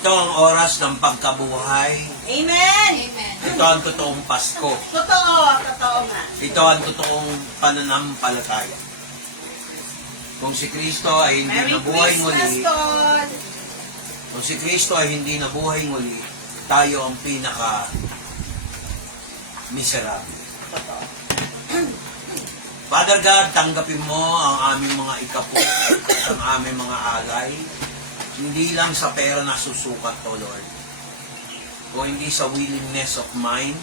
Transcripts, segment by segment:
Ito ang oras ng pagkabuhay. Amen. Amen. Ito ang totoong Pasko. Totoo nga. Ito ang totoong pananampalataya. Kung si Kristo ay hindi Merry nabuhay Christmas, muli, Tol. kung si Kristo ay hindi nabuhay muli, tayo ang pinaka miserable. Totoo. Father God, tanggapin mo ang aming mga ikapo at ang aming mga alay. Hindi lang sa pera na susukat to, Lord. O hindi sa willingness of mind,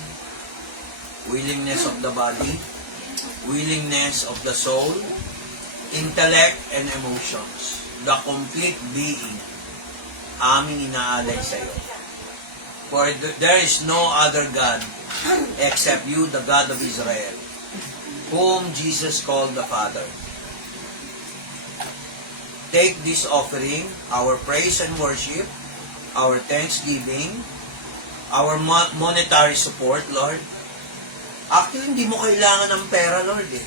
willingness of the body, willingness of the soul, intellect and emotions. The complete being, aming inaalay sa iyo. For there is no other God except you, the God of Israel, whom Jesus called the Father. Take this offering, our praise and worship, our thanksgiving, our monetary support, Lord. Actually, hindi mo kailangan ng pera, Lord, eh.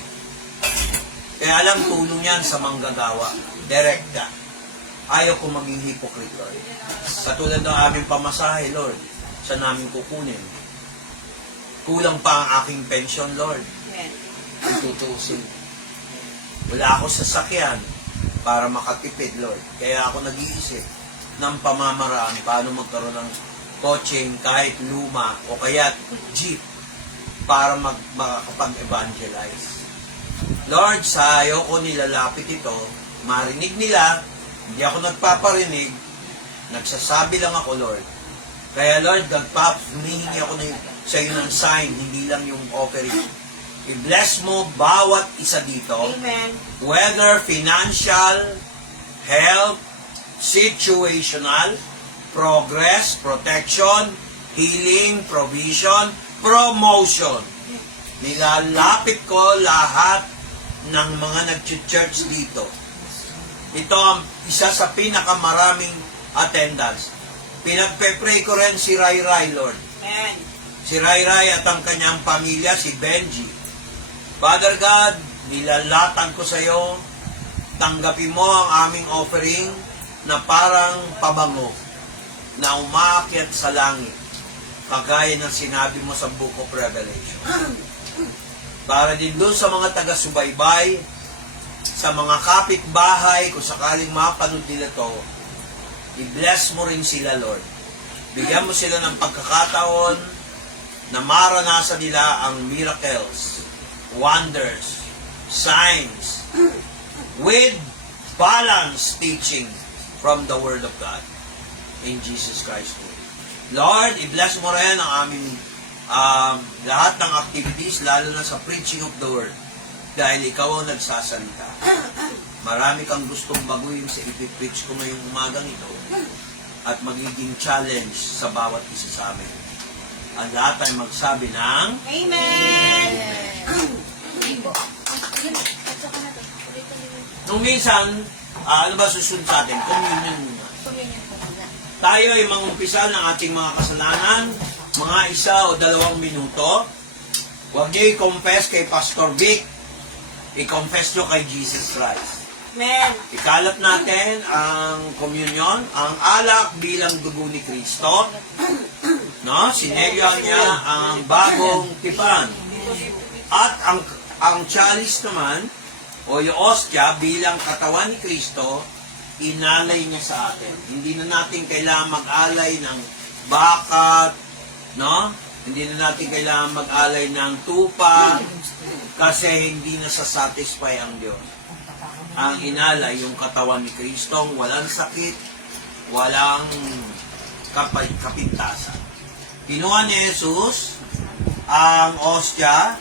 Kaya lang, tulong yan sa manggagawa. Direkta. Ayaw ko maging hypocrite, Lord. Katulad ng aming pamasahe, Lord, sa namin kukunin. Kulang pa ang aking pension, Lord. Amen. Ang tutusin. Wala ako sasakyan para makatipid, Lord. Kaya ako nag-iisip ng pamamaraan paano magkaroon ng coaching kahit luma o kaya jeep para makakapag-evangelize. Lord, sa ayaw ko nilalapit ito, marinig nila, hindi ako nagpaparinig, nagsasabi lang ako, Lord. Kaya Lord, humihingi ako sa iyo ng sign, hindi lang yung offering. I-bless mo bawat isa dito, Amen. whether financial, health, situational, progress, protection, healing, provision, promotion. Nilalapit ko lahat ng mga nag-church dito. Ito ang isa sa pinakamaraming attendance. Pinagpe-pray ko rin si Rai Rai, Lord. Amen. Si Rai Rai at ang kanyang pamilya, si Benji. Father God, nilalatan ko sa iyo, tanggapin mo ang aming offering na parang pabango na umaakyat sa langit, kagaya ng sinabi mo sa Book of Revelation. Para din doon sa mga taga-subaybay, sa mga kapitbahay, kung sakaling mapanood nila to, i-bless mo rin sila, Lord. Bigyan mo sila ng pagkakataon na maranasan nila ang miracles, wonders, signs, with balanced teaching from the Word of God. In Jesus Christ's name. Lord, i-bless mo rin ang aming lahat ng activities, lalo na sa preaching of the Word. Dahil ikaw ang nagsasalita. Marami kang gustong baguhin sa ipipreach ko ngayong umagang ito at magiging challenge sa bawat isa sa amin. Ang lahat ay magsabi ng Amen. nung minsan, ano ba susunod sa atin? Communion muna. Tayo ay mangumpisal ng ating mga kasalanan, mga 1 o 2 minuto. Huwag niyo i-confess kay Pastor Vic. I-confess nyo kay Jesus Christ. Amen. Ikalat natin ang communion, ang alak bilang dugo ni Kristo. No? Sinelyohan niya ang bagong tipan. At ang chalice naman, o yung ostya bilang katawan ni Kristo, inalay niya sa atin. Hindi na natin kailangan mag-alay ng bakat, no? Hindi na natin kailangan mag-alay ng tupa, kasi hindi na satisfy ang Diyos. Ang inalay, yung katawan ni Kristo, walang sakit, walang kapintasan. Kinuha ni Jesus ang ostya,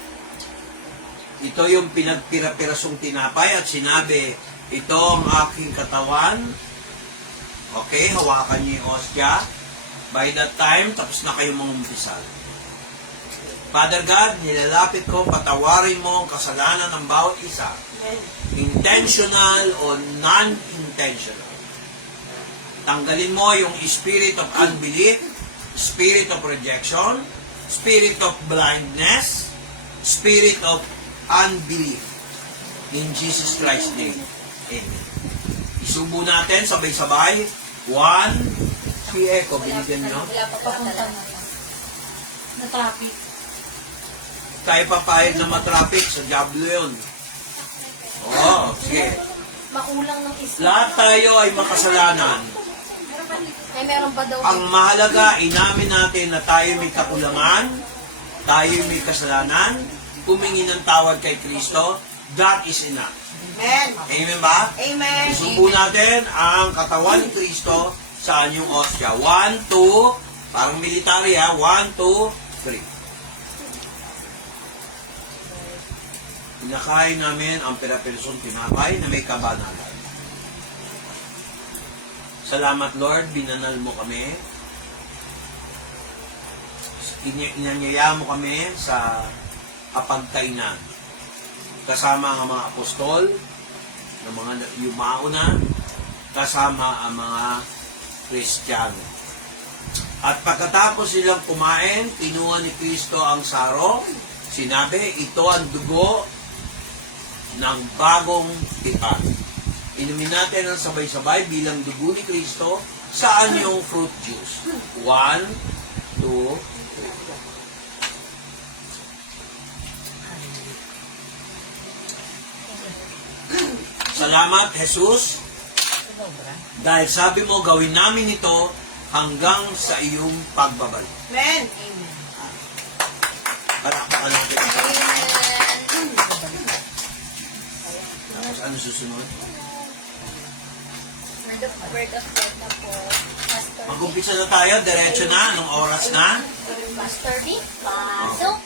ito yung pinagpira-pirasong tinapay at sinabi, ito ang aking katawan. Okay, hawakan niyo yung ostya. By that time, tapos na kayo mangumpisal. Father God, nilalapit ko, patawarin mo ang kasalanan ng bawat isa. Intentional o non-intentional. Tanggalin mo yung spirit of unbelief, spirit of rejection, spirit of blindness, spirit of unbelief. In Jesus Christ's name. Amen. Isubo natin sabay-sabay. 1, Si Echo, binigyan nyo? Wala pa papunta na. Na traffic. Tayo papayag na matraffic sa Diablo yun. Oo, sige. Makulang ng isip. Lahat tayo ay makasalanan. Ay, meron pa daw. Ang mahalaga, inamin natin na tayo may kakulangan, tayo may kasalanan, humingi ng tawad kay Kristo, that is enough. Amen. Amen ba? Amen. Isubo natin ang katawan ni Kristo sa anyong osya. 1, 2, parang military ha, 1, 2, 3. Pinakain namin ang pera-persong tinapay na may kabanalan. Salamat Lord, binanal mo kami. Inanyaya mo kami sa kapagkainan. Kasama ang mga apostol, ng mga yumauna, kasama ang mga Kristiyano. At pagkatapos silang kumain, kinuha ni Kristo ang saro, sinabi, ito ang dugo ng bagong tipan. Inumin natin ang sabay-sabay bilang dugo ni Kristo sa anyong fruit juice. 1, 2, 3. Salamat, Jesus. Dahil sabi mo, gawin namin ito hanggang sa iyong pagbabalik. Amen. Palakpakan natin ang sarili. Tapos ano susunod? Word of God na po. Pastor B. Mag-umpisa na tayo, diretso na, anong oras na? Pastor B. Pasok.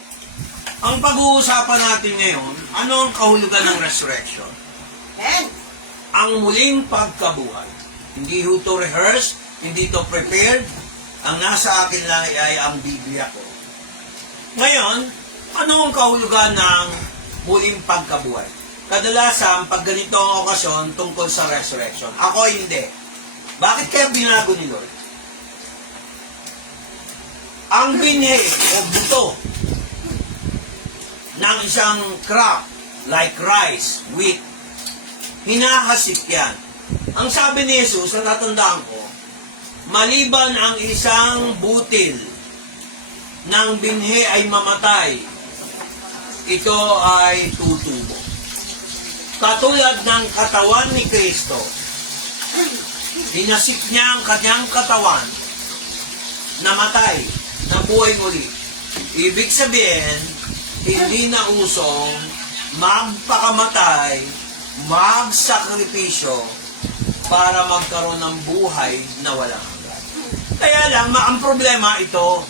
Ang pag-uusapan natin ngayon, ano ang kahulugan ng resurrection? Amen. Ang muling pagkabuhay. Hindi ho to rehearse, hindi to prepared. Ang nasa akin lang ay ang Biblia ko. Ngayon, ano ang kahulugan ng muling pagkabuhay? Kadalasan, pag ganito ang okasyon tungkol sa resurrection, ako hindi. Bakit kaya binago ni Lord? Ang binhi o buto ng isang crop, like rice, wheat, hinahasik yan. Ang sabi ni Jesus, natatandaan ko, maliban ang isang butil ng binhi ay mamatay, ito ay tutubo. Katulad ng katawan ni Kristo, hinasik niya ang kanyang katawan, namatay, nabuhay muli. Ibig sabihin, hindi na usong magpakamatay, magsakripisyo para magkaroon ng buhay na walang hanggan. Kaya lang, ang problema ito,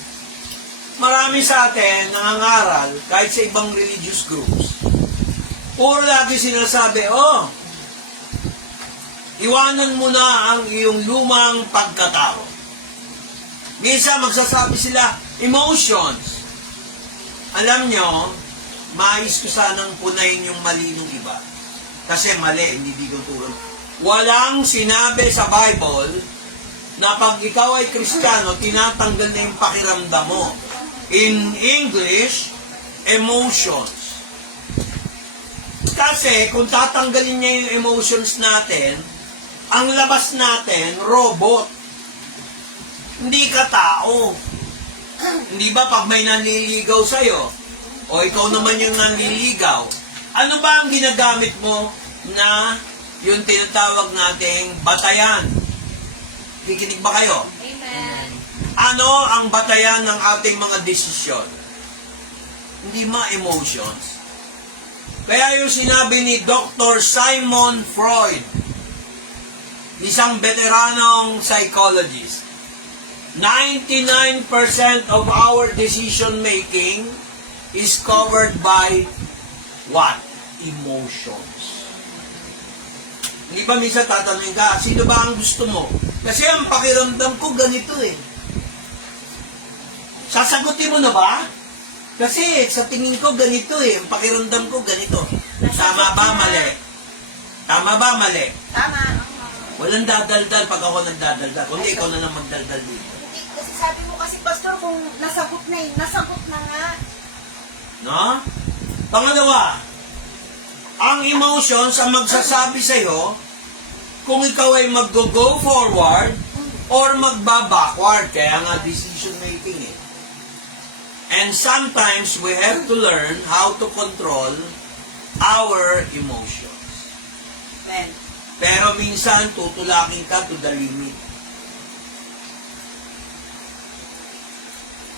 marami sa atin nangangaral, kahit sa ibang religious groups, puro lagi sinasabi, iwanan mo na ang iyong lumang pagkatao. Minsan magsasabi sila, emotions. Alam nyo, mais ko sanang punayin yung mali ng iba. Kasi mali, hindi ko turo. Walang sinabi sa Bible na pag ikaw ay Kristiyano, tinatanggal na yung pakiramdam mo. In English, emotions. Kasi kung tatanggalin niya yung emotions natin, ang labas natin, robot. Hindi ka tao. Hindi ba pag may nanliligaw sa'yo, o ikaw naman yung nanliligaw, ano ba ang ginagamit mo na yung tinatawag nating batayan? Kikinig ba kayo? Amen. Ano ang batayan ng ating mga desisyon? Hindi ma-emotions. Kaya yung sinabi ni Dr. Simon Freud, isang veteranong psychologist, 99% of our decision making is covered by what? Emotions. Hindi ba minsan tatanungin ka, sino ba ang gusto mo? Kasi ang pakiramdam ko ganito eh. Sasagutin mo na ba? Kasi sa tingin ko ganito eh, ang pakiramdam ko ganito. Tama ba, mali? Tama ba, mali? Tama. Walang dadaldal pag ako nagdadaldal. Kundi ikaw na lang magdaldal dito. Hindi, kasi sabi mo kasi, Pastor, kung nasagot na nasagot na nga. No? Pangalawa, ang emotions ang magsasabi sa'yo kung ikaw ay mag-go forward o or magba-backward. Kaya nga decision making eh. And sometimes we have to learn how to control our emotions. Amen. Pero minsan, tutulakin ka to the limit.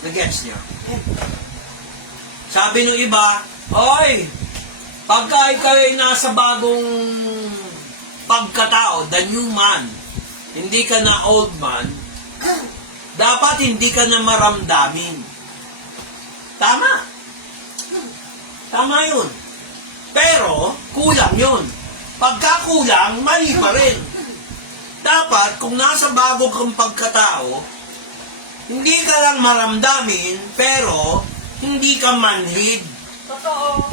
Nagets niyo? Sabi nung iba, Hoy, pagka ikaw ay nasa bagong pagkatao, the new man, hindi ka na old man, dapat hindi ka na maramdamin. Tama. Tama yun. Pero, kulang yun. Pagka kulang, mali pa rin. Dapat, kung nasa bago kang pagkatao, hindi ka lang maramdamin, pero hindi ka manhid. Totoo.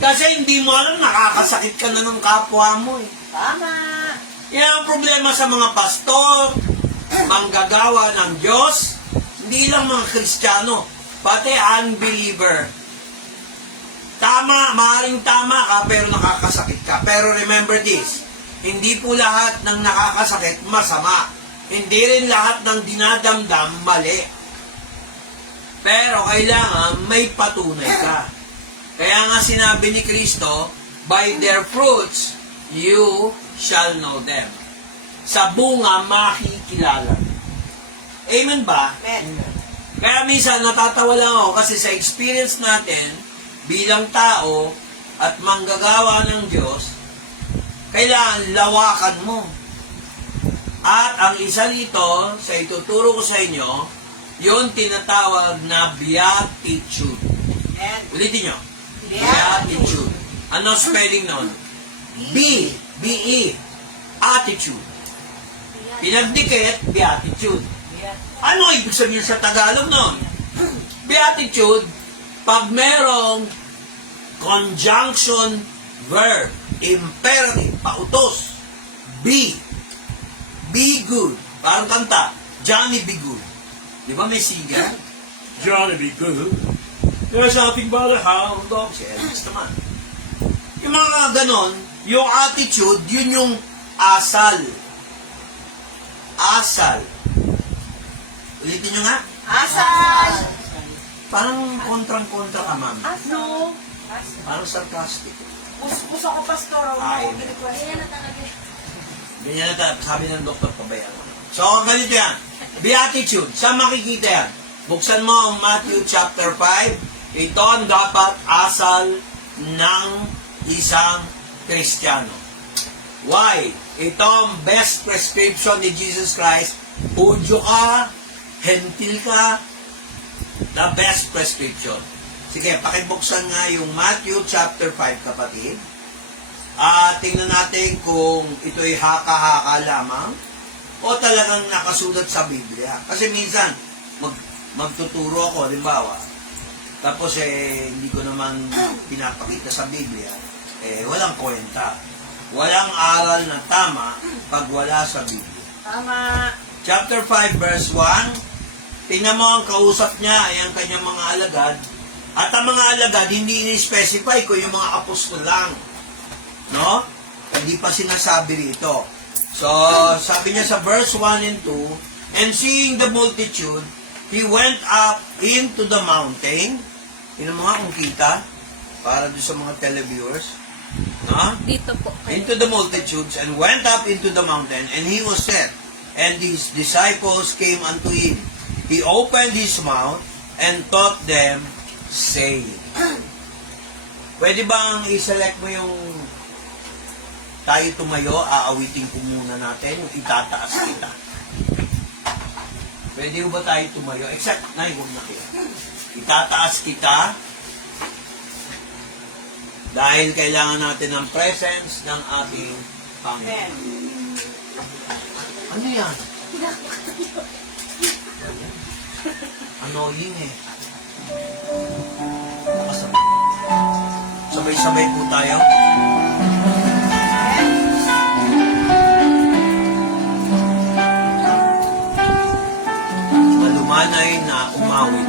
Kasi hindi mo alam, nakakasakit ka na ng kapwa mo eh. Tama. Yan ang problema sa mga pastor, manggagawa ng Diyos, hindi lang mga Kristiyano, pati unbeliever. Tama, maaaring tama ka, pero nakakasakit ka. Pero remember this, hindi po lahat ng nakakasakit masama. Hindi rin lahat ng dinadamdam mali. Pero kailangan may patunay ka. Kaya nga sinabi ni Kristo, by their fruits, you shall know them. Sa bunga, makikilala. Amen ba? Amen. Kaya minsan natatawa lang ako kasi sa experience natin bilang tao at manggagawa ng Diyos, kailangan lawakan mo. At ang isa dito, sa ituturo ko sa inyo, yun tinatawag na beatitude. Amen. Ulitin nyo. Beatitude. Ano spelling nun? B, B-E, attitude. Pinagdikit, beatitude. Ano ibig sabihin sa Tagalog nun? Beatitude, pag merong conjunction verb, imperative, pautos, be good. Parang kanta, Johnny be good. Di ba may singer? Johnny be good. There's nothing but a hound dog. Si Elvis naman. Yung mga ganon, yung attitude, yun yung asal. Asal. Ulitin nyo nga. Asal. Parang kontrang-kontra ka, ma'am. Ano? Parang sarcastic. Puspus ako, pastor. Ay, Ako gini-question. Ayan na talaga. Ganyan na sabi ng doktor, pabayaan mo. So, ganito yan. Beatitude. Saan makikita yan? Buksan mo ang Matthew chapter 5. Ito ang dapat asal ng isang Kristiyano. Why? Ito ang best prescription ni Jesus Christ. Hudyo ka, hentil ka, the best prescription. Sige, pakibuksan nga yung Matthew chapter 5, kapatid. Tingnan natin kung ito'y haka-haka lamang o talagang nakasulat sa Biblia. Kasi minsan, magtuturo ako, halimbawa, tapos hindi ko naman pinapakita sa Biblia, walang kwenta. Walang aral na tama pag wala sa Biblia. Tama. Chapter 5, verse 1, tingnan mo ang kausap niya ay ang kanyang mga alagad. At ang mga alagad, hindi ini-specify kung yung mga apostol lang. No? Hindi pa sinasabi rito. So, sabi niya sa verse 1 and 2, and seeing the multitude, he went up into the mountain. Tingnan mo nga kung kita, para doon sa mga televiewers. No? Dito po. Into the multitudes, and went up into the mountain, and he was set. And his disciples came unto him. He opened his mouth, and taught them, saying. Pwede bang i-select mo yung tayo tumayo, aawitin ko muna natin, yung itataas kita. Pwede ba tayo tumayo? Except, huwag na kayo. Itataas kita dahil kailangan natin ng presence ng ating Panginoon. Ano yan? Annoying eh. Sabay-sabay po tayo. Malumanay na umawit.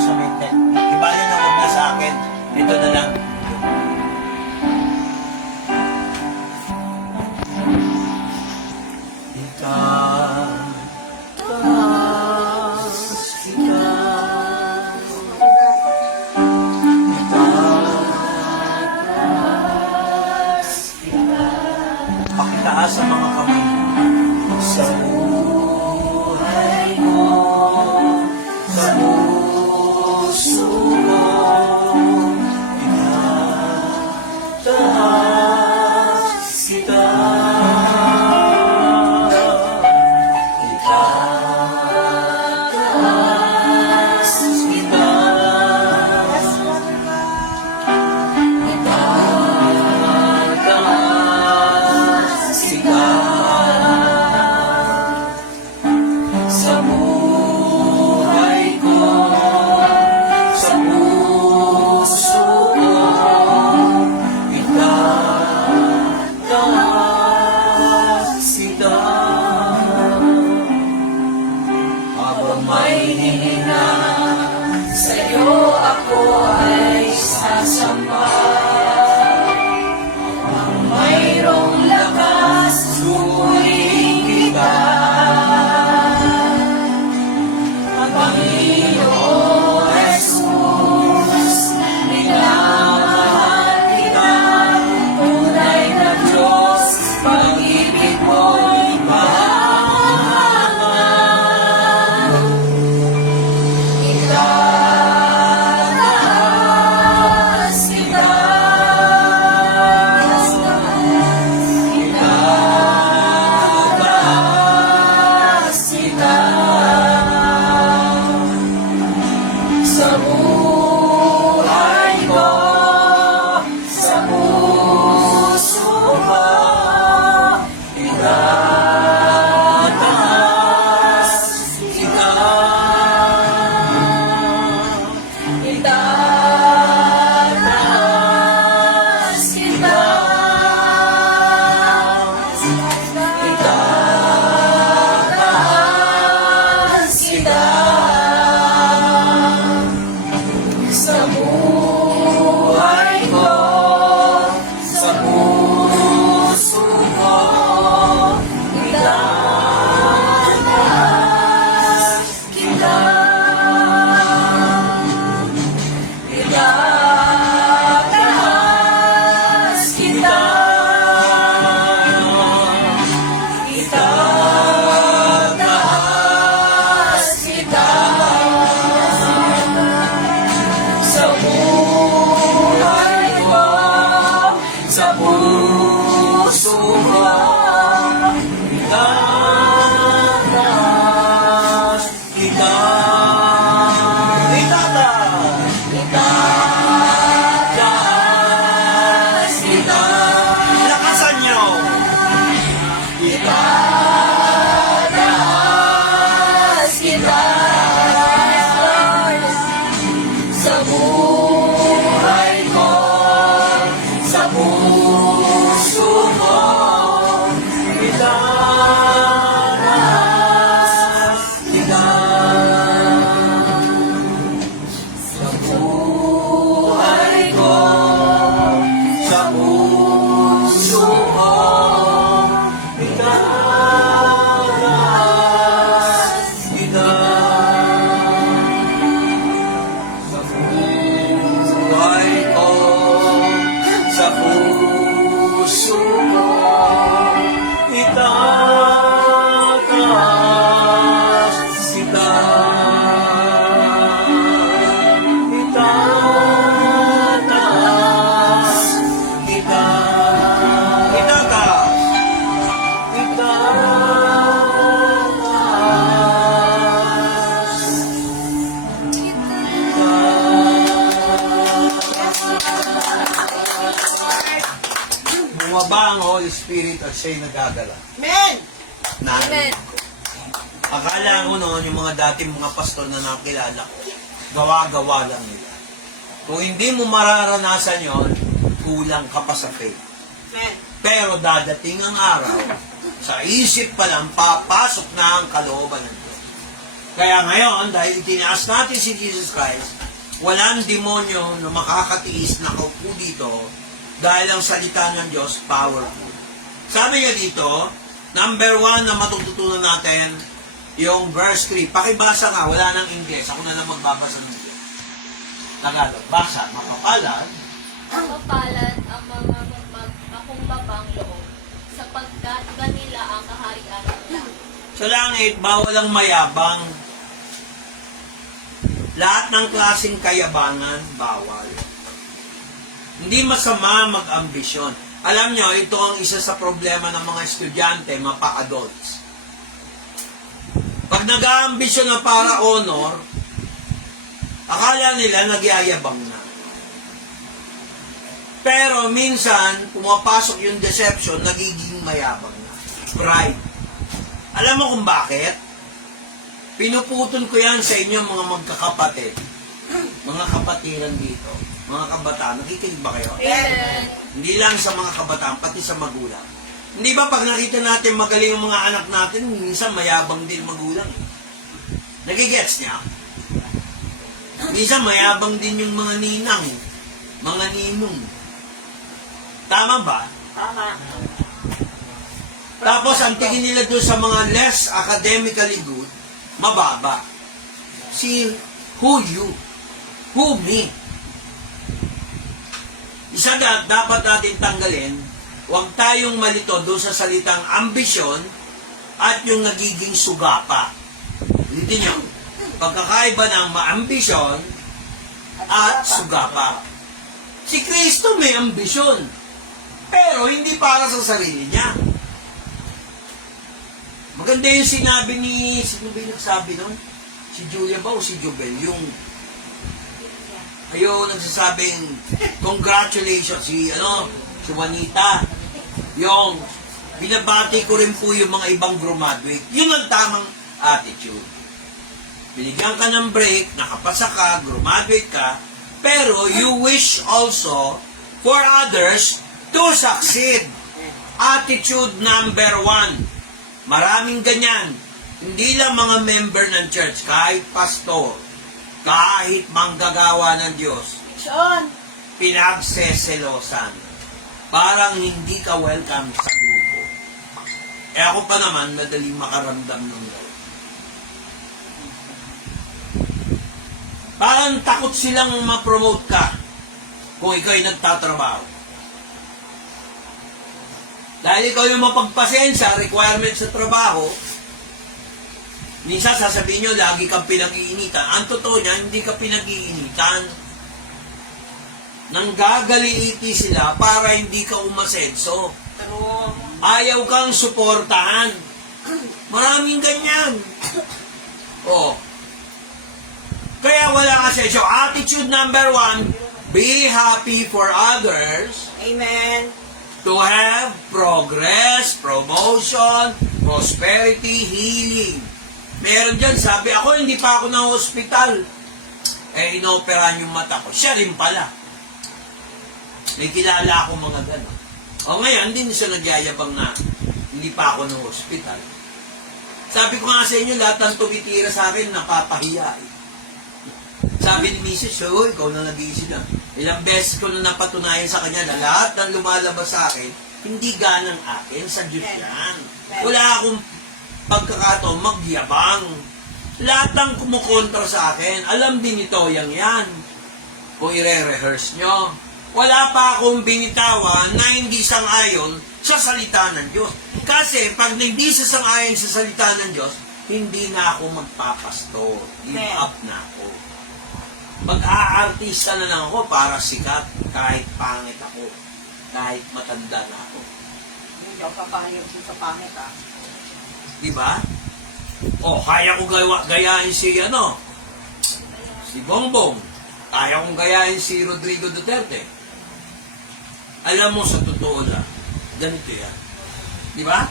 Sa may tent. Iba yun ang huwag na sa akin. Ito na lang. Bumaba ang Holy Spirit at siya'y nagagala. Amen. Narinig ko. Akala ko noon, yung mga dating mga pastor na nakilala ko, gawa-gawa lang nila. Kung hindi mo mararanasan yon, kulang ka pa sa faith. Amen. Pero dadating ang araw, sa isip pa lang, papasok na ang kalooban ng Diyos. Kaya ngayon, dahil itinaas natin si Jesus Christ, walang demonyo na makakatiis na kaupo dito dahil ang salita ng Diyos, powerful. Sabi niya dito, number 1 na matututunan natin, yung verse 3. Pakibasa nga, wala nang Ingles. Ako na lang magbabasa ng Ingles. Tagalog. Basa, mapapalad. Mapapalad ang mga makumbabang loob, sapagkat kanila ang kaharian ng langit. Sa langit, bawal ang mayabang. Lahat ng klaseng kayabangan, bawal. Hindi masama mag-ambisyon. Alam nyo, ito ang isa sa problema ng mga estudyante, mapa-adults. Pag nag-aambisyon na para honor, akala nila nagyayabang na. Pero minsan, pumapasok yung deception, nagiging mayabang na. Pride. Alam mo kung bakit? Pinuputol ko yan sa inyo mga magkakapatid. Mga kapatiran dito. Mga kabataan. Nakikinig ba kayo? Amen. Hindi lang sa mga kabataan, pati sa magulang. Hindi ba pag nakita natin magaling yung mga anak natin, minsan mayabang din magulang. Nagigets niya? Minsan mayabang din yung mga ninang, mga ninong. Tama ba? Tama. Tapos ang tingin nila doon sa mga less academically good, mababa. Si who you? Who me? Isa dapat natin tanggalin, huwag tayong malito doon sa salitang ambisyon at yung nagiging sugapa. Ulitin nyo, pagkakaiba ng maambisyon at sugapa. Si Kristo may ambisyon, pero hindi para sa sarili niya. Maganda yung sinabi ni, sino ba yung nagsabi nun? Si Julia ba o si Jubel? Yung nagsasabing, congratulations, si Juanita. Yung, binabati ko rin po yung mga ibang graduate. Yun ang tamang attitude. Binigyan ka ng break, nakapasa ka, graduate ka, pero you wish also for others to succeed. Attitude number 1. Maraming ganyan. Hindi lang mga member ng church, kahit pastor, kahit manggagawa ng Diyos, Sean. pinagseselosan. Parang hindi ka welcome sa grupo. Eh ako pa naman, madaling makaramdam ng gano'n. Parang takot silang ma-promote ka kung ikaw ay nagtatrabaho. Dahil ikaw yung mapagpasensya, requirement sa trabaho, minsan sasabihin nyo, lagi kang pinag-iinitan. Ang totoo niya, hindi ka pinag-iinitan. Nanggagaliiti sila para hindi ka umasenso. Pero, Ayaw kang suportahan. Maraming ganyan. Oh. Kaya wala kasi. So, attitude number 1, be happy for others amen. to have progress, promotion, prosperity, healing. Meron dyan, sabi ako, hindi pa ako na hospital. Eh, inoperahan yung mata ko. Siya rin pala. May kilala ako mga gano'n. O ngayon, hindi siya nagyayabang na hindi pa ako na hospital. Sabi ko nga sa inyo, lahat ng tumitira sa akin, napapahiya eh. Sabi ni Mrs. So, ikaw na nag-iisip na. Ilang beses ko na napatunayan sa kanya na lahat ng lumalabas sa akin, hindi ganang akin, sa Diyos yan. Wala akong pagkakataon magyabang. Lahat ng kumukontra sa akin, alam din ito yan. Kung i-rehearse nyo, wala pa akong binitawan na hindi sang-ayon sa salita ng Diyos. Kasi pag hindi sang-ayon sa salita ng Diyos, hindi na ako magpapastor. Give up na ako. Mag-aartista na lang ako para sikat kahit pangit ako. Kahit matanda na ako. Hindi ako papayag sa pangit Di ba? O, kaya ko gayahin si Bongbong. Kaya kong gayahin si Rodrigo Duterte. Alam mo, sa totoo lang, ganito yan. Di ba?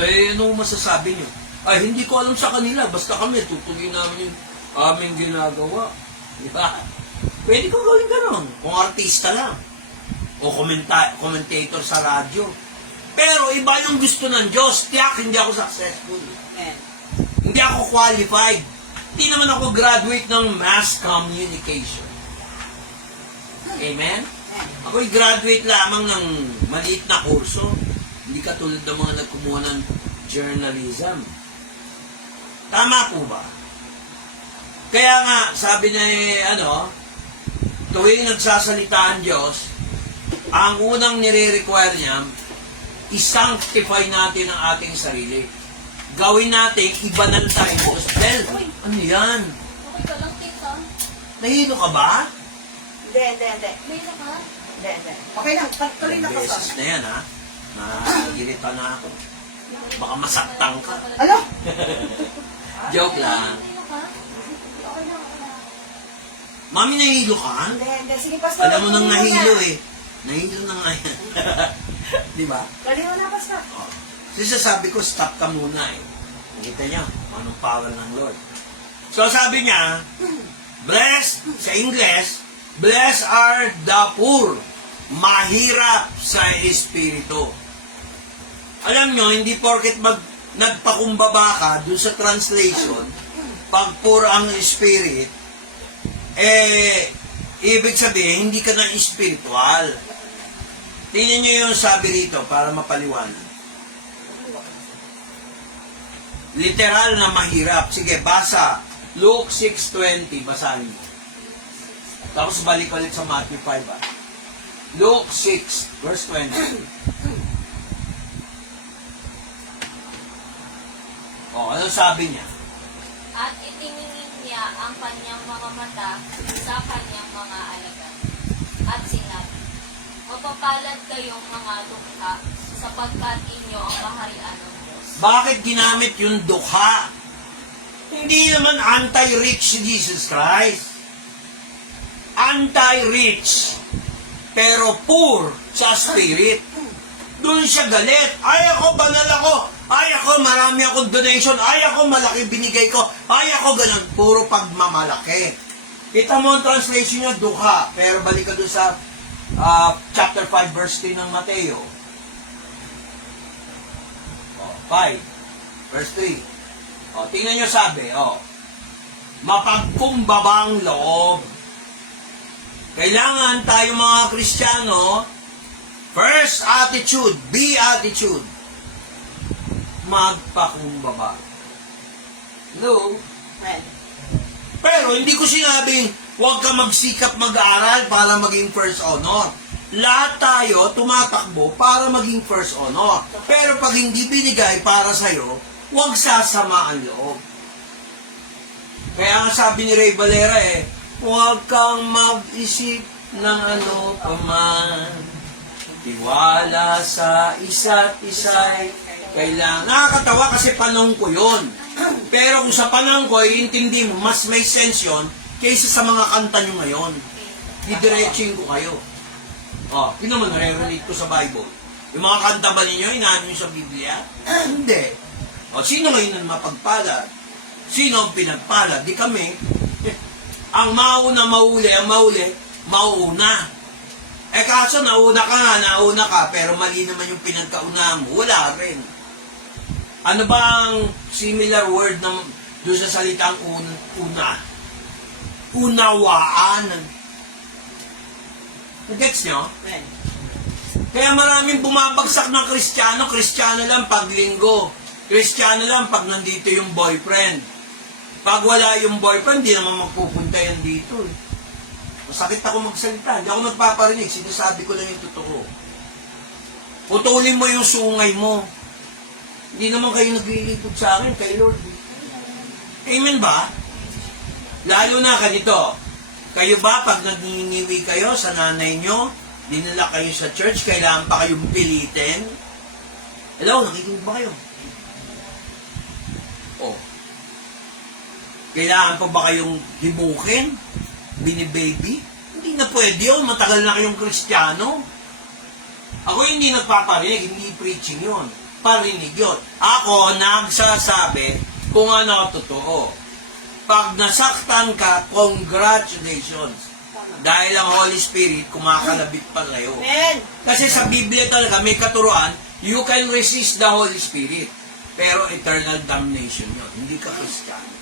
Eh, ano masasabi nyo? Ay, hindi ko alam sa kanila. Basta kami, tutuloy namin yung aming ginagawa. Di ba? Pwede ko gawin ganun. Kung artista lang. O commentator sa radyo. Pero iba yung gusto ng Diyos. Tiyak, hindi ako successful. Amen. Hindi ako qualified. Hindi naman ako graduate ng mass communication. Amen? Ako'y graduate lamang ng maliit na kurso. Hindi katulad ng mga nagkumuha ng journalism. Tama po ba? Kaya nga, sabi niya tuwing nagsasalita ang Diyos, ang unang nire-require niya, isanctify natin ang ating sarili. Gawin natin, ibanal tayo ng Diyos. Del, ano yan? Okay ka lang, tita. Nahilo ka ba? Hindi. May isa ka? Hindi. Okay lang, tuloy na, Ilang Pastor. beses na yan, ha? Nairita na ako. Baka masaktan ka. Ano? Joke lang. Nahilo ka? Okay lang. Mami, nahilo ka? Hindi. Sige, Pastor. Alam mo nang tuloy nahilo na. eh. Nahilo na nga yan. Di ba? Tuloy mo na, Pastor. Oh. Kasi sabi ko, stop ka muna eh. Nakita niya, anong power ng Lord. So sabi niya, blessed, sa English, blessed are the poor, mahirap sa espiritu. Alam nyo, hindi porket nagpakumbaba ka dun sa translation, pag poor ang spirit, ibig sabihin, hindi ka na spiritual. Tingnan nyo yung sabi rito para mapaliwanag. Literal na mahirap. Sige, basa. Luke 6:20, basahin mo. Tapos balik ulit sa Matthew 5. Luke 6, verse 20. Ano sabi niya? At itiningin niya ang kanyang mga mata sa kanyang mga alagad. At sinabi, mapapalad kayong mga dukha sapagkat inyo ang kaharian ng Diyos. Bakit ginamit yung dukha? Hindi naman anti-rich si Jesus Christ. Anti-rich. Pero poor sa spirit. Doon siya galit. Ay ako, banal ako. Ay ako, marami akong donation. Ay ako, malaki binigay ko. Ay ako, ganun. Puro pagmamalaki. Kita mo ang translation niya, dukha. Pero balik ka doon sa chapter 5, verse 3 ng Mateo. 5, verse 3. Tingnan nyo sabi, mapagkumbabang loob. Kailangan tayo mga Kristiyano, first attitude, beatitude, magpakumbaba. No? Amen. Pero hindi ko sinabing huwag ka magsikap mag-aaral para maging first honor. Lahat tayo tumatakbo para maging first honor. Pero pag hindi binigay para sa'yo, huwag sasama ang loob. Kaya nga sabi ni Ray Valera huwag kang mag-isip ng ano pa man. Tiwala sa isa't isa'y kailangan. Nakakatawa kasi panahon ko yun. Pero kung sa panahon ko, iintindi mo, mas may sense yun kaysa sa mga kanta nyo ngayon. Didiretsuin ko kayo. Yun naman, nare-relate ko sa Bible. Yung mga kanta ba ninyo, inaano nyo sa Biblia? Hindi. Sino ngayon ang mapagpalad? Sino ang pinagpalad? Di kami. Ang mauna mauna. Kaso nauna ka, pero mali naman yung pinagkauna mo. Wala rin. Ano ba ang similar word ng doon sa salitang una? Unawaan. Gets nyo? Amen. Kaya maraming bumabagsak ng Kristiyano lang pag linggo. Kristiyano lang pag nandito yung boyfriend. Pag wala yung boyfriend, di naman magpupunta yan dito. Masakit ako magsalita. Hindi ako nagpaparinig. Sinasabi ko lang yung totoo. Putulin mo yung sungay mo. Hindi naman kayo naglilipod sa akin, kay Lord. Amen ba? Lalo na ganito. Kayo ba, pag nagningiwi kayo sa nanay nyo, dinala kayo sa church, kailangan pa kayong pilitin? Hello, nakikinig ba kayo? Kailangan pa ba kayong himukin? Bini-baby? Hindi na pwede yun. Matagal na kayong Kristiyano. Ako hindi nagpaparinig, hindi preaching yun. Parinig yun. Ako nagsasabi kung ano totoo. Pag nasaktan ka, congratulations. Dahil ang Holy Spirit kumakalabit pa kayo. Amen. Kasi sa Biblia talaga may katuruan, you can resist the Holy Spirit. Pero eternal damnation yun. Hindi ka Kristiyano.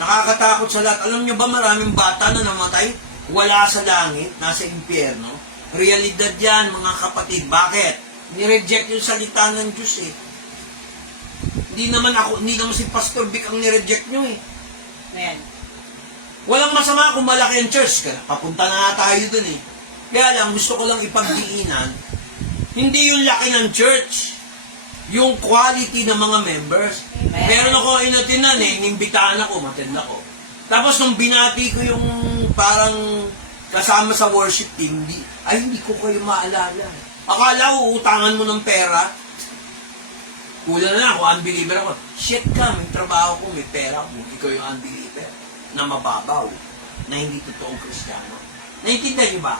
Nakakatakot sa lahat. Alam nyo ba maraming bata na namatay? Wala sa langit, nasa impyerno. Realidad yan, mga kapatid. Bakit? Nireject yung salita ng Diyos eh. Hindi naman si Pastor Vic ang nireject nyo eh. Amen. Walang masama kung malaki ang church. Papunta na nga tayo dun eh. Kaya lang, gusto ko lang ipagdiinan, hindi yung laki ng church, yung quality ng mga members. Amen. Meron ako inatinan eh, inimbitahan ako, matend ako. Tapos nung binati ko yung parang kasama sa worship team, hindi ko kayo maalala. Akala uutangan mo ng pera, kulang na ako, unbeliever ako. Shit ka, may trabaho ko, may pera ko, ikaw yung unbeliever na mababaw, na hindi totoong Kristiyano. Naintindihan niyo ba?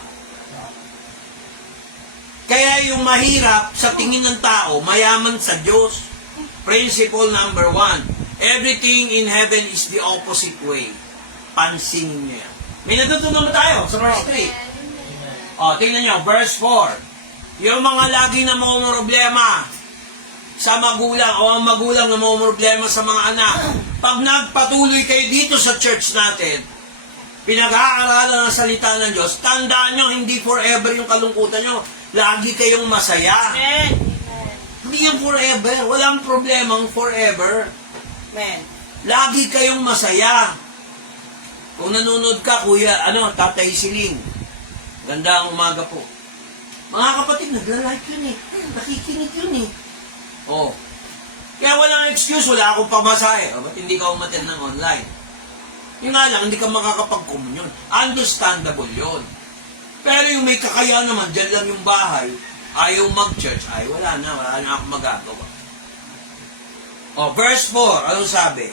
Kaya yung mahirap sa tingin ng tao, mayaman sa Diyos. Principle number 1, everything in heaven is the opposite way. Pansinin niyo yan. May natutunan ba tayo sa verse 3? O, tingnan niyo, verse 4. Yung mga lagi na mga problema sa magulang o ang magulang na mga problema sa mga anak, pag nagpatuloy kayo dito sa church natin, pinag-aaralan ng salita ng Diyos, tandaan nyo, hindi forever yung kalungkutan nyo. Lagi kayong masaya. Amen. Hindi yung forever. Walang problemang forever. Amen. Lagi kayong masaya. Kung nanonood ka, kuya, Tatay Siling, ganda ang umaga po. Mga kapatid, nagla-like yun eh. Nakikinig yun eh. Oh. Kaya walang excuse, wala akong pamasahe. Ba't hindi ka umattend ng online? Yung nga lang, hindi ka makakapag-communion. Understandable yun. Pero yung may kakayahan naman, dyan lang yung bahay, ayaw mag-church, wala na akong magagawa. Oh, verse 4, anong sabi?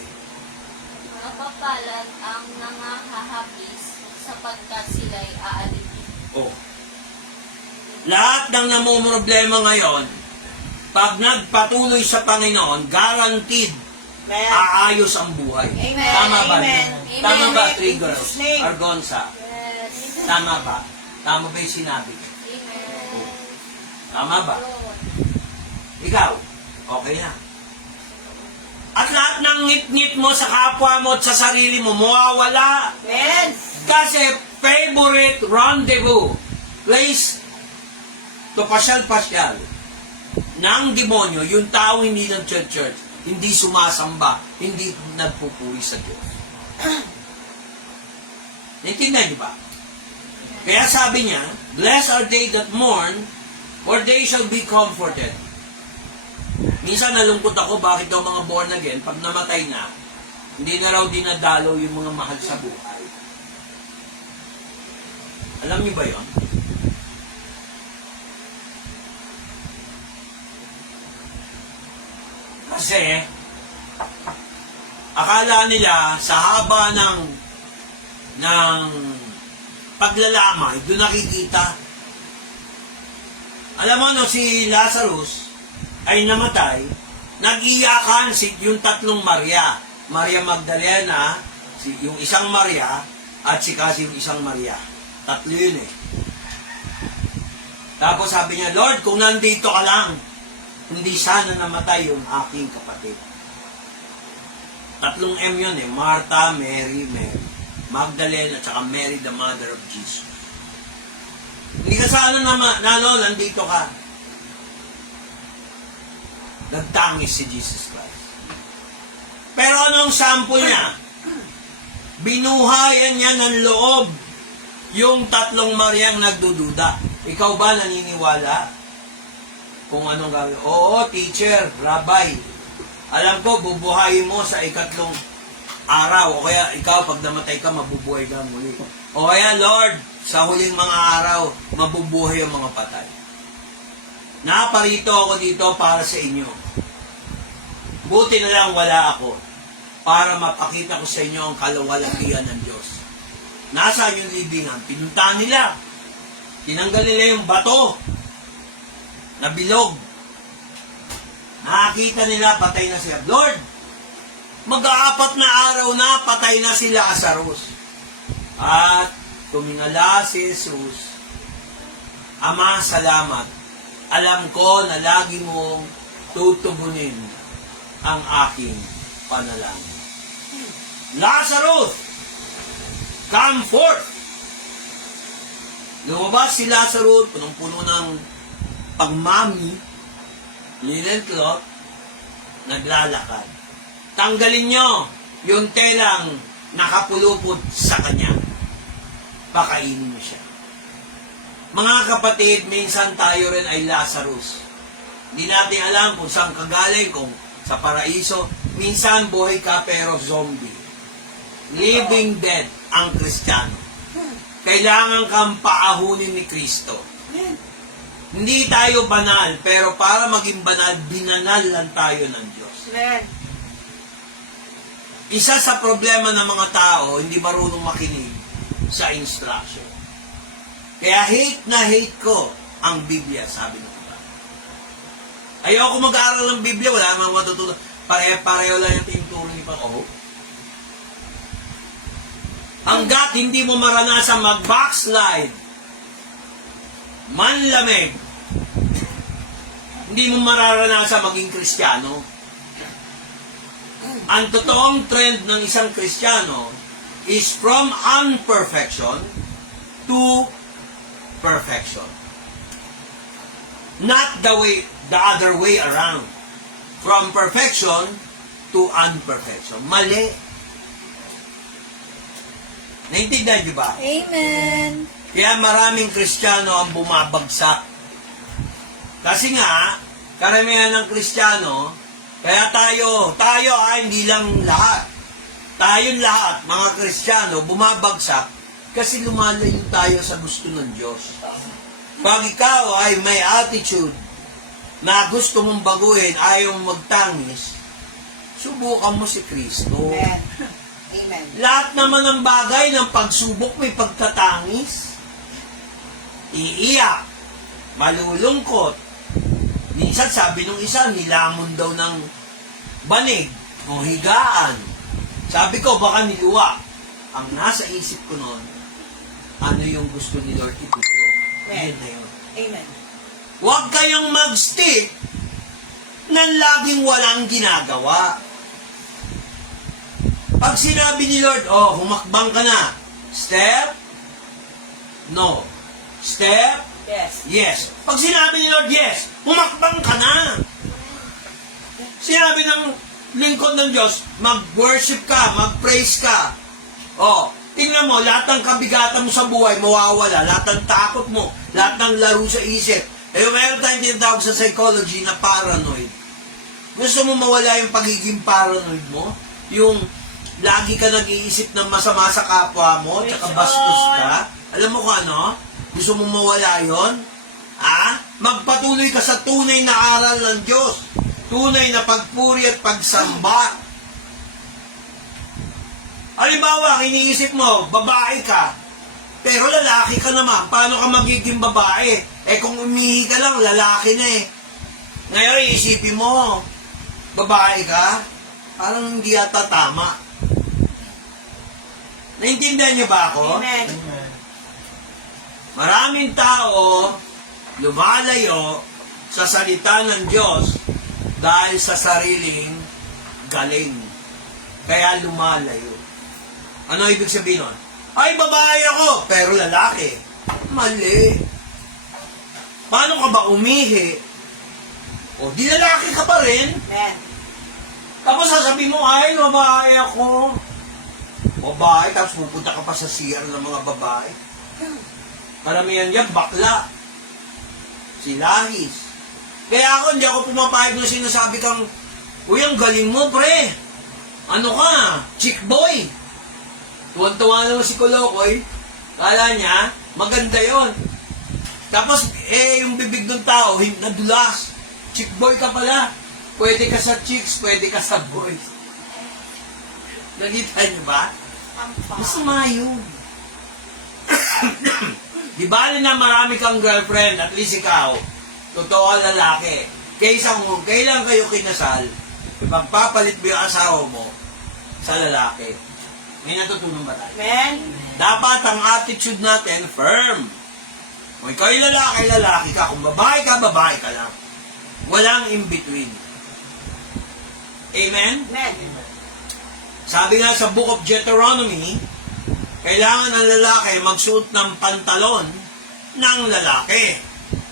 Mapapalad ang nangahahapis sapagkat sila'y aalipin. Oh. Lahat ng namumroblema ngayon, pag nagpatuloy sa Panginoon, guaranteed, Amen. aayos ang buhay. Amen. Tama ba? Amen. Tama Amen. ba, In three girls? Jesus' name. Argonza? Yes. Tama ba? Tama ba yung sinabi? Amen. Tama ba? Lord. Ikaw, okay na. At lahat ng ngit-ngit mo sa kapwa mo at sa sarili mo, mawawala. Amen. Kasi favorite rendezvous, place to pasyal-pasyal ng demonyo, yung tao hindi nag-church, hindi sumasamba, hindi nagpupuri sa Diyos. Naintindihan niyo ba? Kaya sabi niya, blessed are they that mourn, for they shall be comforted. Minsan nalungkot ako, bakit daw mga born again, pag namatay na, hindi na raw dinadalaw yung mga mahal sa buhay. Alam niyo ba yon? Kasi, akala nila sa haba ng paglalamay, doon nakikita. Alam mo, si Lazarus ay namatay, nag-iyakan yung tatlong Maria. Maria Magdalena, yung isang Maria, at kasi yung isang Maria. Tatlo yun eh. Tapos sabi niya, Lord, kung nandito ka lang, hindi sana namatay yung aking kapatid. Tatlong M yun eh. Martha, Mary, Magdalene, at saka Mary, the mother of Jesus. Hindi ka sana nandito ka. Nagtangis si Jesus Christ. Pero anong sample niya? Binuhayan niya ng loob yung tatlong Mariang nagdududa. Ikaw ba naniniwala? Kung anong gawin? Oo, teacher, rabbi. Alam ko, bubuhayin mo sa ikatlong araw. O kaya ikaw, pag namatay ka, mabubuhay ka muli. O kaya, Lord, sa huling mga araw, mabubuhay ang mga patay. Naparito ako dito para sa inyo. Buti na lang wala ako para mapakita ko sa inyo ang kaluwalhatian ng Diyos. Nasaan yung libingan? Pinuntahan nila. Tinanggal nila yung bato na bilog. Nakakita nila, patay na siya. Lord, mag-aapat na araw na, patay na si Lazarus. At tumingala si Jesus, Ama, salamat. Alam ko na lagi mong tutugunin ang aking panalangin. Lazarus, come forth! Lumabas si Lazarus, punong-puno ng pagmami, linen cloth, naglalakad. Tanggalin nyo yung telang nakapulupot sa kanya. Pakainin nyo siya. Mga kapatid, minsan tayo rin ay Lazarus. Hindi natin alam kung saan ka galing, kung sa paraiso. Minsan buhay ka pero zombie. Living dead ang Kristiyano. Kailangan kang paahunin ni Kristo. Hindi tayo banal, pero para maging banal, binanal lang tayo ng Diyos. Amen. Isa sa problema ng mga tao, hindi marunong makinig sa instruction. Kaya hate na hate ko ang Biblia, sabi ng iba. Ayoko mag-aaral ng Biblia, wala namang matutunan. Pareho lang yung tinuturo ni Pang-O. Hanggat hindi mo maranasan mag-backslide, manlamig, hindi mo mararanasan maging Kristiyano. Ang totoong trend ng isang Kristiyano is from unperfection to perfection. Not the other way around. From perfection to unperfection. Mali. Naintindihan niyo ba? Amen. Kaya maraming Kristiyano ang bumabagsak. Kasi nga, karamihan ng Kristiyano, kaya tayo hindi lang lahat. Tayong lahat, mga Kristiyano, bumabagsak kasi lumalayo tayo sa gusto ng Diyos. Pag ikaw ay may attitude na gusto mong baguhin, ayaw mong magtangis, subukan mo si Kristo. Amen. Amen. Lahat naman ng bagay ng pagsubok may pagtatangis. Iiyak, malulungkot. Minsan sabi nung isa, nilamon daw ng banig o higaan. Sabi ko, baka niluwa. Ang nasa isip ko noon, ano yung gusto ni Lord ito? Yun na yun. Amen. Huwag kayong mag-stick na laging walang ginagawa. Pag sinabi ni Lord, humakbang ka na. Step? No. Step? Yes. Yes. Pag sinabi ni Lord, yes, humakbang ka na. Sinabi ng lingkod ng Diyos, mag-worship ka, mag-praise ka. Tingnan mo, lahat ng kabigatan mo sa buhay, mawawala. Lahat ng takot mo, lahat ng laro sa isip. Mayroon tayong tinatawag sa psychology na paranoid. Gusto mo mawala yung pagiging paranoid mo? Yung lagi ka nag-iisip ng masama sa kapwa mo, tsaka bastos ka? Alam mo kung ano? Gusto mo mawala yon? Magpatuloy ka sa tunay na aral ng Diyos. Tunay na pagpuri at pagsamba. Halimbawa, iniisip mo, babae ka, pero lalaki ka naman. Paano ka magiging babae? Kung umihi ka lang, lalaki na eh. Ngayon, iisipin mo, babae ka, parang hindi yata tama. Naintindihan niyo ba ako? Amen. Maraming tao lumalayo sa salita ng Diyos dahil sa sariling galing. Kaya lumalayo. Ano ibig sabihin nun? Ay, babae ako, pero lalaki. Mali. Paano ka ba umihi? Di lalaki ka pa rin. Amen. Tapos sasabihin mo, ay, babae ako. Babae, tapos pupunta ka pa sa CR ng mga babae. Karamihan yan, bakla. Silahis. Kaya ako, hindi ako pumapayag na sinasabi kang, uy, ang galing mo, pre. Ano ka? Chick boy. Tuwan-tuwa naman si Kolokoy. Kala niya, maganda yon. Tapos, yung bibig ng tao, nadulas. Chick boy ka pala. Pwede ka sa chicks, pwede ka sa boys. Nakita niyo ba? Masama yun. Di bali na marami kang girlfriend, at least ikaw, totoo lalaki. Kaysa kung kailan kayo kinasal, magpapalit mo yung asawa mo sa lalaki. May natutunan ba tayo? Amen. Dapat ang attitude natin firm. Kung ikaw yung lalaki, lalaki ka. Kung babae ka lang. Walang in-between. Amen? Amen. Sabi nga sa Book of Deuteronomy, kailangan ang lalaki magsuot ng pantalon ng lalaki.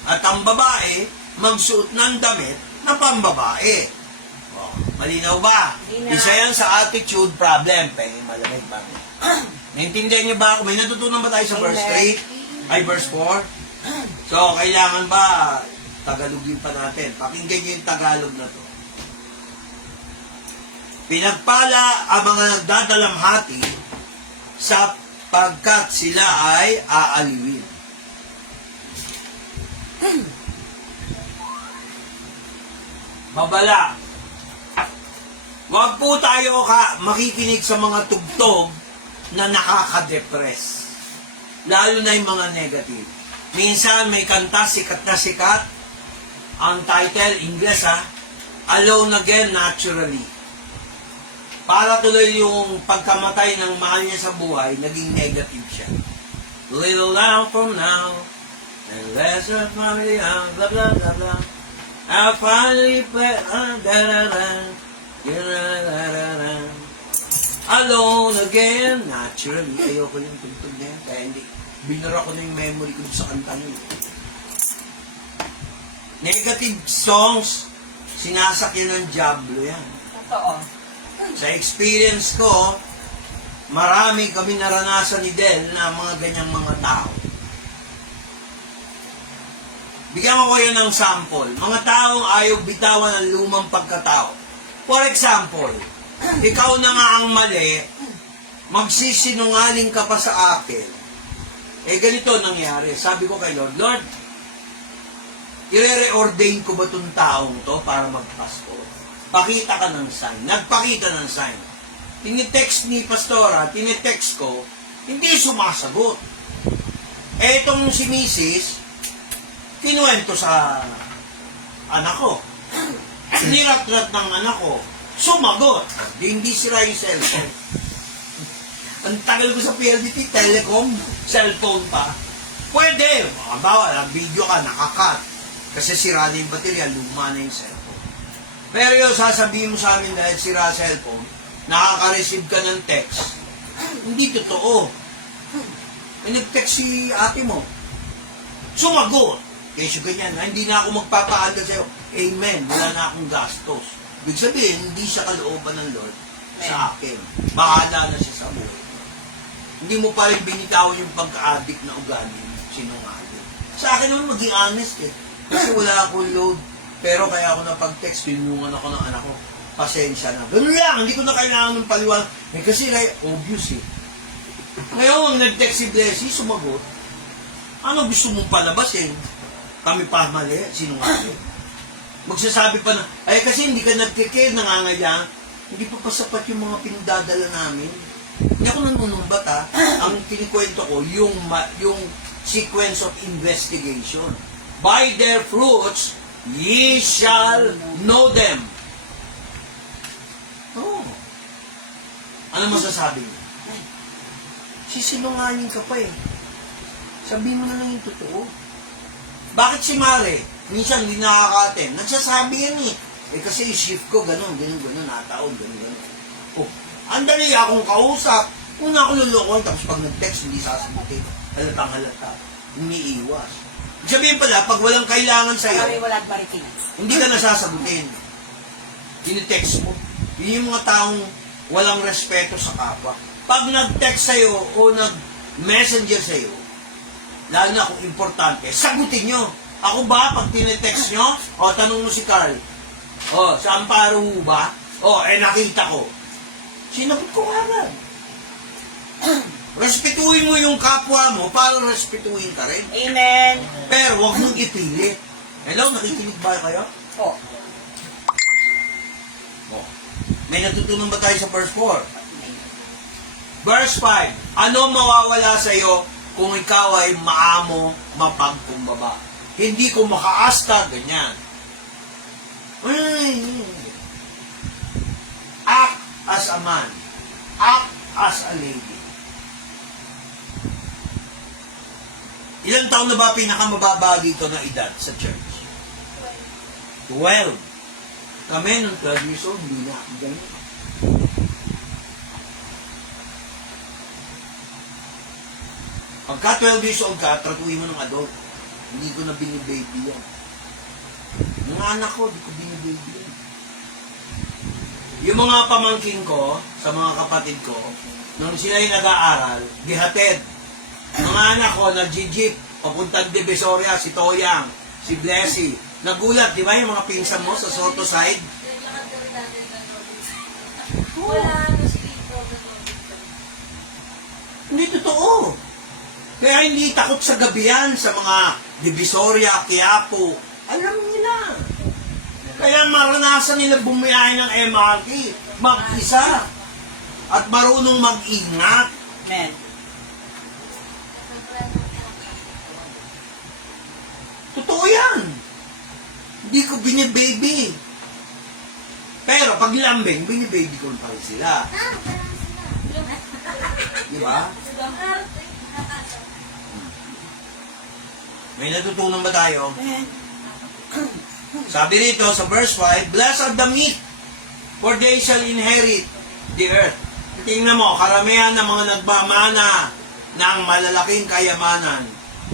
At ang babae, magsuot ng damit na pambabae. O, malinaw ba? Malinaw. Isa yan sa attitude problem. Malamig ba? Naintindihan niyo ba ako? May natutunan ba tayo sa verse 3? Ay, verse 4? So, kailangan ba Tagalogin pa natin? Pakinggan niyo yung Tagalog na to. Pinagpala ang mga nagdadalamhati sapagkat sila ay aaliwin. Babala. Huwag po tayo makikinig sa mga tugtog na nakaka-depress. Lalo na yung mga negative. Minsan may kanta, sikat na sikat. Ang title, Ingles Alone Again Naturally. Para tuloy yung pagkamatay ng mahal niya sa buhay, naging negative siya. Little down from now, and less of family, blah blah blah blah. I finally put alone again, naturally. Ayoko yung tugtog na yan, kaya hindi. Binura ko na yung memory ko sa kanta niyo. Negative songs, sinasakyan ng diablo yan. Totoo. Sa experience ko, marami kami naranasan ni Del na mga ganyang mga tao. Bigyan ko kayo ng sample. Mga taong ayaw bitawan ng lumang pagkatao. For example, ikaw na nga ang mali, magsisinungaling ka pa sa akin. Eh ganito nangyari. Sabi ko kay Lord, Lord, ire-reordain ko ba itong taong to para magpasko? Pakita ka ng sign. Nagpakita ng sign. Tinitext ni Pastora, tinitext ko, hindi sumasagot. Eh, itong si Mrs., kinuwento sa anak ko. Nirat-rat ng anak ko. Sumagot. Hindi sira yung cellphone. Ang tagal ko sa PLDT, telecom, cellphone pa. Pwede. Bawal, video ka, nakakat. Kasi sira na yung baterya, luma na yung cellphone. Pero yung sasabihin mo sa amin dahil sira cellphone, nakaka-receive ka ng text, hindi totoo. May nag-text si ate mo. Sumagot. Kesyo ganyan, hindi na ako magpapaandal sa'yo. Amen. Wala na akong gastos. Ibig sabihin, hindi siya kalooban ng Lord sa akin. Bahala na siya sa buhay. Hindi mo pa rin binitawan yung pagka-addict na ugali, sinungaling. Sa akin naman, maging honest eh. Kasi wala akong load. Pero kaya ako napag-text, tinungan ako ng anak ko. Pasensya na. Ganun lang, hindi ko na kailangan ng paliwanag. Eh kasi obvious eh. Ngayon, ang nag-text si Blessy, sumagot. Ano gusto mong palabasin? Kami pa mali, sinungaling. Magsasabi pa na, ay kasi hindi ka nagkikare, nangangayang. Hindi pa sapat yung mga pinadadala namin. Hindi ako nanunumbat Ang kinikwento ko, yung sequence of investigation. By their fruits, ye shall know them. Oh. Ano masasabi mo? Sisinungaling ka pa eh. Sabihin mo na lang yung totoo. Bakit si Mare? Minsan hindi nakaka-attend. Nagsasabi yan eh. Eh kasi yung shift ko, ganun, nataon, ganun. Oh, andali akong kausap. Una ako lulukoy, tapos pag nag-text, hindi sasagutin. Halatang halata. Umiiwas. Sabihin pala, pag walang kailangan sa'yo, Wala at marikinas. hindi ka nasasagutin. Tinitext mo. Yun yung mga taong walang respeto sa kapwa. Pag nag-text sa'yo o nag-messenger sa'yo, lalo na kung importante, sagutin nyo. Ako ba, pag tinitext nyo, o tanong mo si Carl, o, sa Amparo ho ba? O, nakita ko. Sinagot ko agad. Respetuhin mo yung kapwa mo para respetuhin ka rin. Amen. Pero huwag mong ipilit. Hello, nakikinig ba kayo? Po. Oh. May natutunan ba tayo sa verse 4? Verse 5. Ano mawawala sa iyo kung ikaw ay maamo, mapagkumbaba. Hindi ko makaasta, ganyan. Act as a man. Act as a lady. Ilang taon na ba pinakamababa dito na edad sa church? 12. Kami nung 12 years old, hindi na ako ganyan. Pagka 12 years old ka, tratuhin mo ng adult. Hindi ko na binibaby yan. Mga anak ko, hindi ko binibaby yan. Yung mga pamangking ko, sa mga kapatid ko, nung sila yung nag-aaral, gihatid. Mga anak ko, nag-jeep, papuntang Divisoria, si Toyang, si Blessy. Nagulat, di ba yung mga pinsan mo sa Soto side? Wala ano si Vito. Hindi totoo. Kaya hindi takot sa gabi yan, sa mga Divisoria, Quiapo. Alam nila. Kaya maranasan nila bumiyahe ng MRT, mag-isa, at marunong mag-ingat. Amen. Totoo yan. Hindi ko binibaby. Pero pag lambing, binibaby ko pa rin sila. Di ba? May natutunan ba tayo? Sabi rito sa verse 5, Blessed are the meek, for they shall inherit the earth. Tingnan mo, karamihan ng mga nagmamana ng malalaking kayamanan,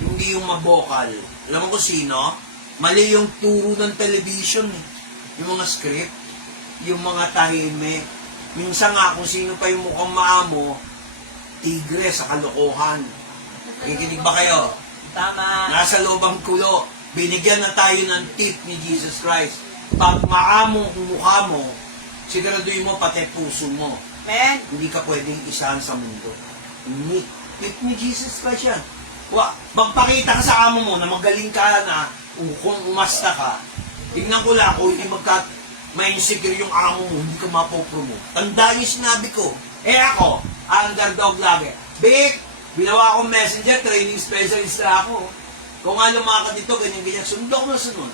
hindi yung mabokal. Alam mo kung sino? Mali yung turo ng television. Yung mga script, yung mga tahimik. Minsan nga, kung sino pa yung mukhang maamo, tigre sa kalokohan. Kikinig ba kayo? Tama. Nasa loob ang kulo. Binigyan na tayo ng tip ni Jesus Christ. Pag maamo ang mukha mo, siguraduhin mo pati puso mo. Amen. Hindi ka pwedeng isahan sa mundo. Tip ni Jesus Christ yan. Magpakita ka sa amo mo na magaling ka na kung umasta ka. Tingnan ko lang kung hindi ma-insecure yung amo mo, hindi ka mapopromote. Tandaan yung sinabi ko. Ako, underdog lagi. Big, binawa akong messenger, training specialist na ako. Kung nga lumakad dito, ganyan-ganyan, sundo ko na sunod.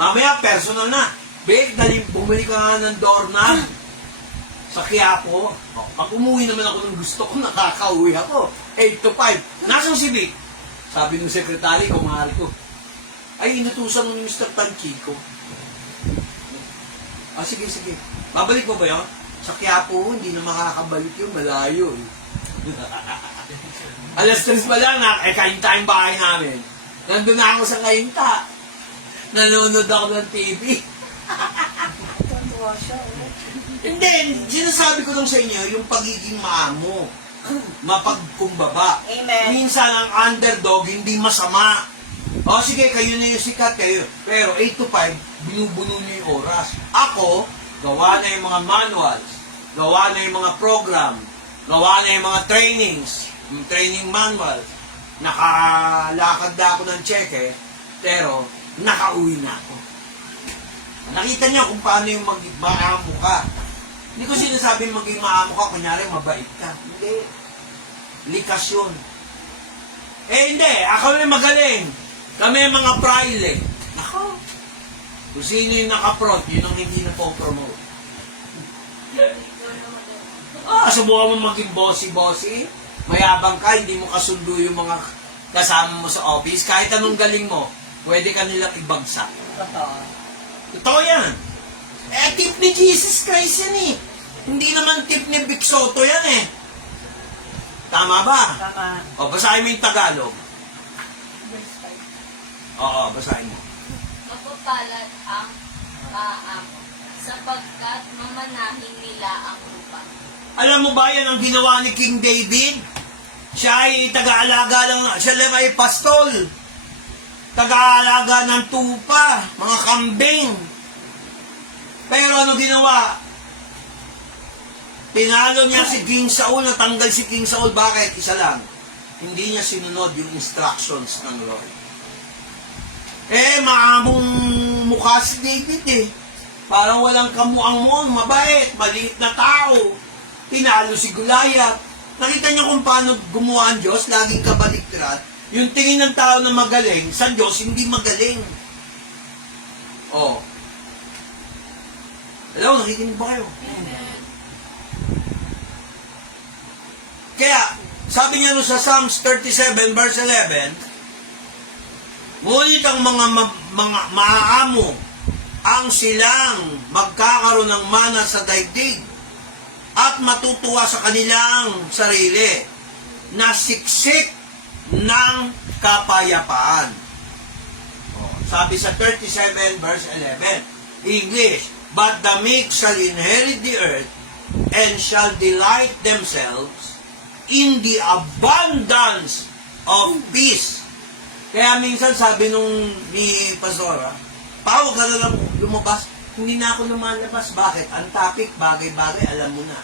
Mamaya, personal na. Big, bumili ka nga ng doorknob sa Quiapo. Pag umuwi naman ako ng gusto ko, nakaka-uwi ako. 8 to 5. Nasaan si Vic? Sabi ng sekretary, kumahal ko. Ay, inutusan mo ni Mr. Tanchico. Sige. Babalik mo ba yun? Sa Quiapo, hindi na makakabalik yun. Malayo eh. Alas 3 pa lang, kain-tayong bahay namin. Nandun na ako sa kainta. Nanonood ako ng TV. Tuwa siya. Hindi, sinasabi ko lang sa inyo, yung pagiging maamo, mapagkumbaba. Amen. Minsan ang underdog, hindi masama. O sige, kayo na yung sikat kayo. Pero 8 to 5, binubuno niyo yung oras. Ako, gawa na yung mga manuals, gawa na yung mga program, gawa na yung mga trainings, yung training manuals. Nakalakad na ako ng cheque, pero nakauwi na ako. Nakita niyo kung paano yung maamo ka. Hindi ko sinasabing maging maamo ka, kunyari mabait ka. Hindi. Likas yun. Hindi. Ako na magaling. Kami mga praile. Nako. Kung sino yung nakaprot, yun ang hindi na po-promote. Subukan mo maging bossy-bossy. Mayabang ka, hindi mo kasundo yung mga kasama mo sa office. Kahit anong galing mo, pwede ka nilang ibagsak. Totoo. Totoo yan. Tip ni Jesus Christ yan eh. Hindi naman tip ni Vic Soto yan eh. Tama ba? Tama. O, basahin mo yung Tagalog. Verse 5. Oo, basahin mo. Mapapalad ang maamo, sapagkat mamanahin nila ang lupa. Alam mo ba yan ang ginawa ni King David? Siya ay taga-alaga lang, siya lang ay pastol. Taga-alaga ng tupa, mga kambing. Pero ano ginawa? Pinalo niya si King Saul, natanggal si King Saul. Bakit? Isa lang. Hindi niya sinunod yung instructions ng Lord. Maamong mukha si David eh. Parang walang kamuang mo, mabait, maliit na tao. Tinalo si Goliath. Nakita niyo kung paano gumawa ang Diyos, laging kabalik natitirahan, yung tingin ng tao na magaling, sa Diyos, hindi magaling. Oh. Hello, nakikinig ba kayo? Kaya, sabi niya sa Psalms 37 verse 11, ngunit ang mga maaamo ang silang magkakaroon ng mana sa daigdig at matutuwa sa kanilang sarili na siksik ng kapayapaan. Oh, sabi sa 37 verse 11, English, but the meek shall inherit the earth and shall delight themselves in the abundance of peace. Kaya minsan sabi ni Pastora, huwag ka na lang lumabas. Hindi na ako lumalabas. Bakit? Ang topic, bagay-bagay, alam mo na.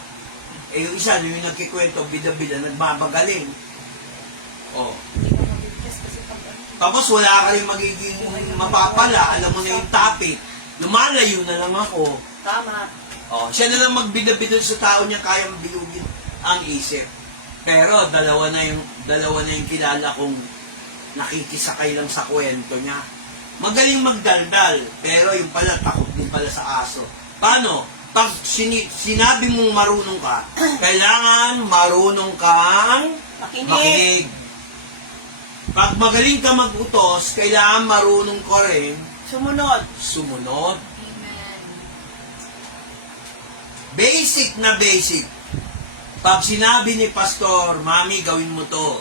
Eh, yung isa, yung nagkikwento, bida-bida, nagbabagaling. Oh. Tapos wala ka rin magiging mapapala. Alam mo na yung topic. Lumalayo na lang ako. Tama. Oh, siya na lang magbida-bida sa tao niya, kayang bilugin ang isip. Pero dalawa na yung kilala kong nakikisakay lang sa kwento niya. Magaling magdaldal, pero yung pala takot din pala sa aso. Paano? Pag sinabi mong marunong ka, kailangan marunong kang makinig. Pag magaling ka mag-utos, kailangan marunong ka rin sumunod. Amen. Basic na basic. Pag sinabi ni Pastor, Mami, gawin mo to.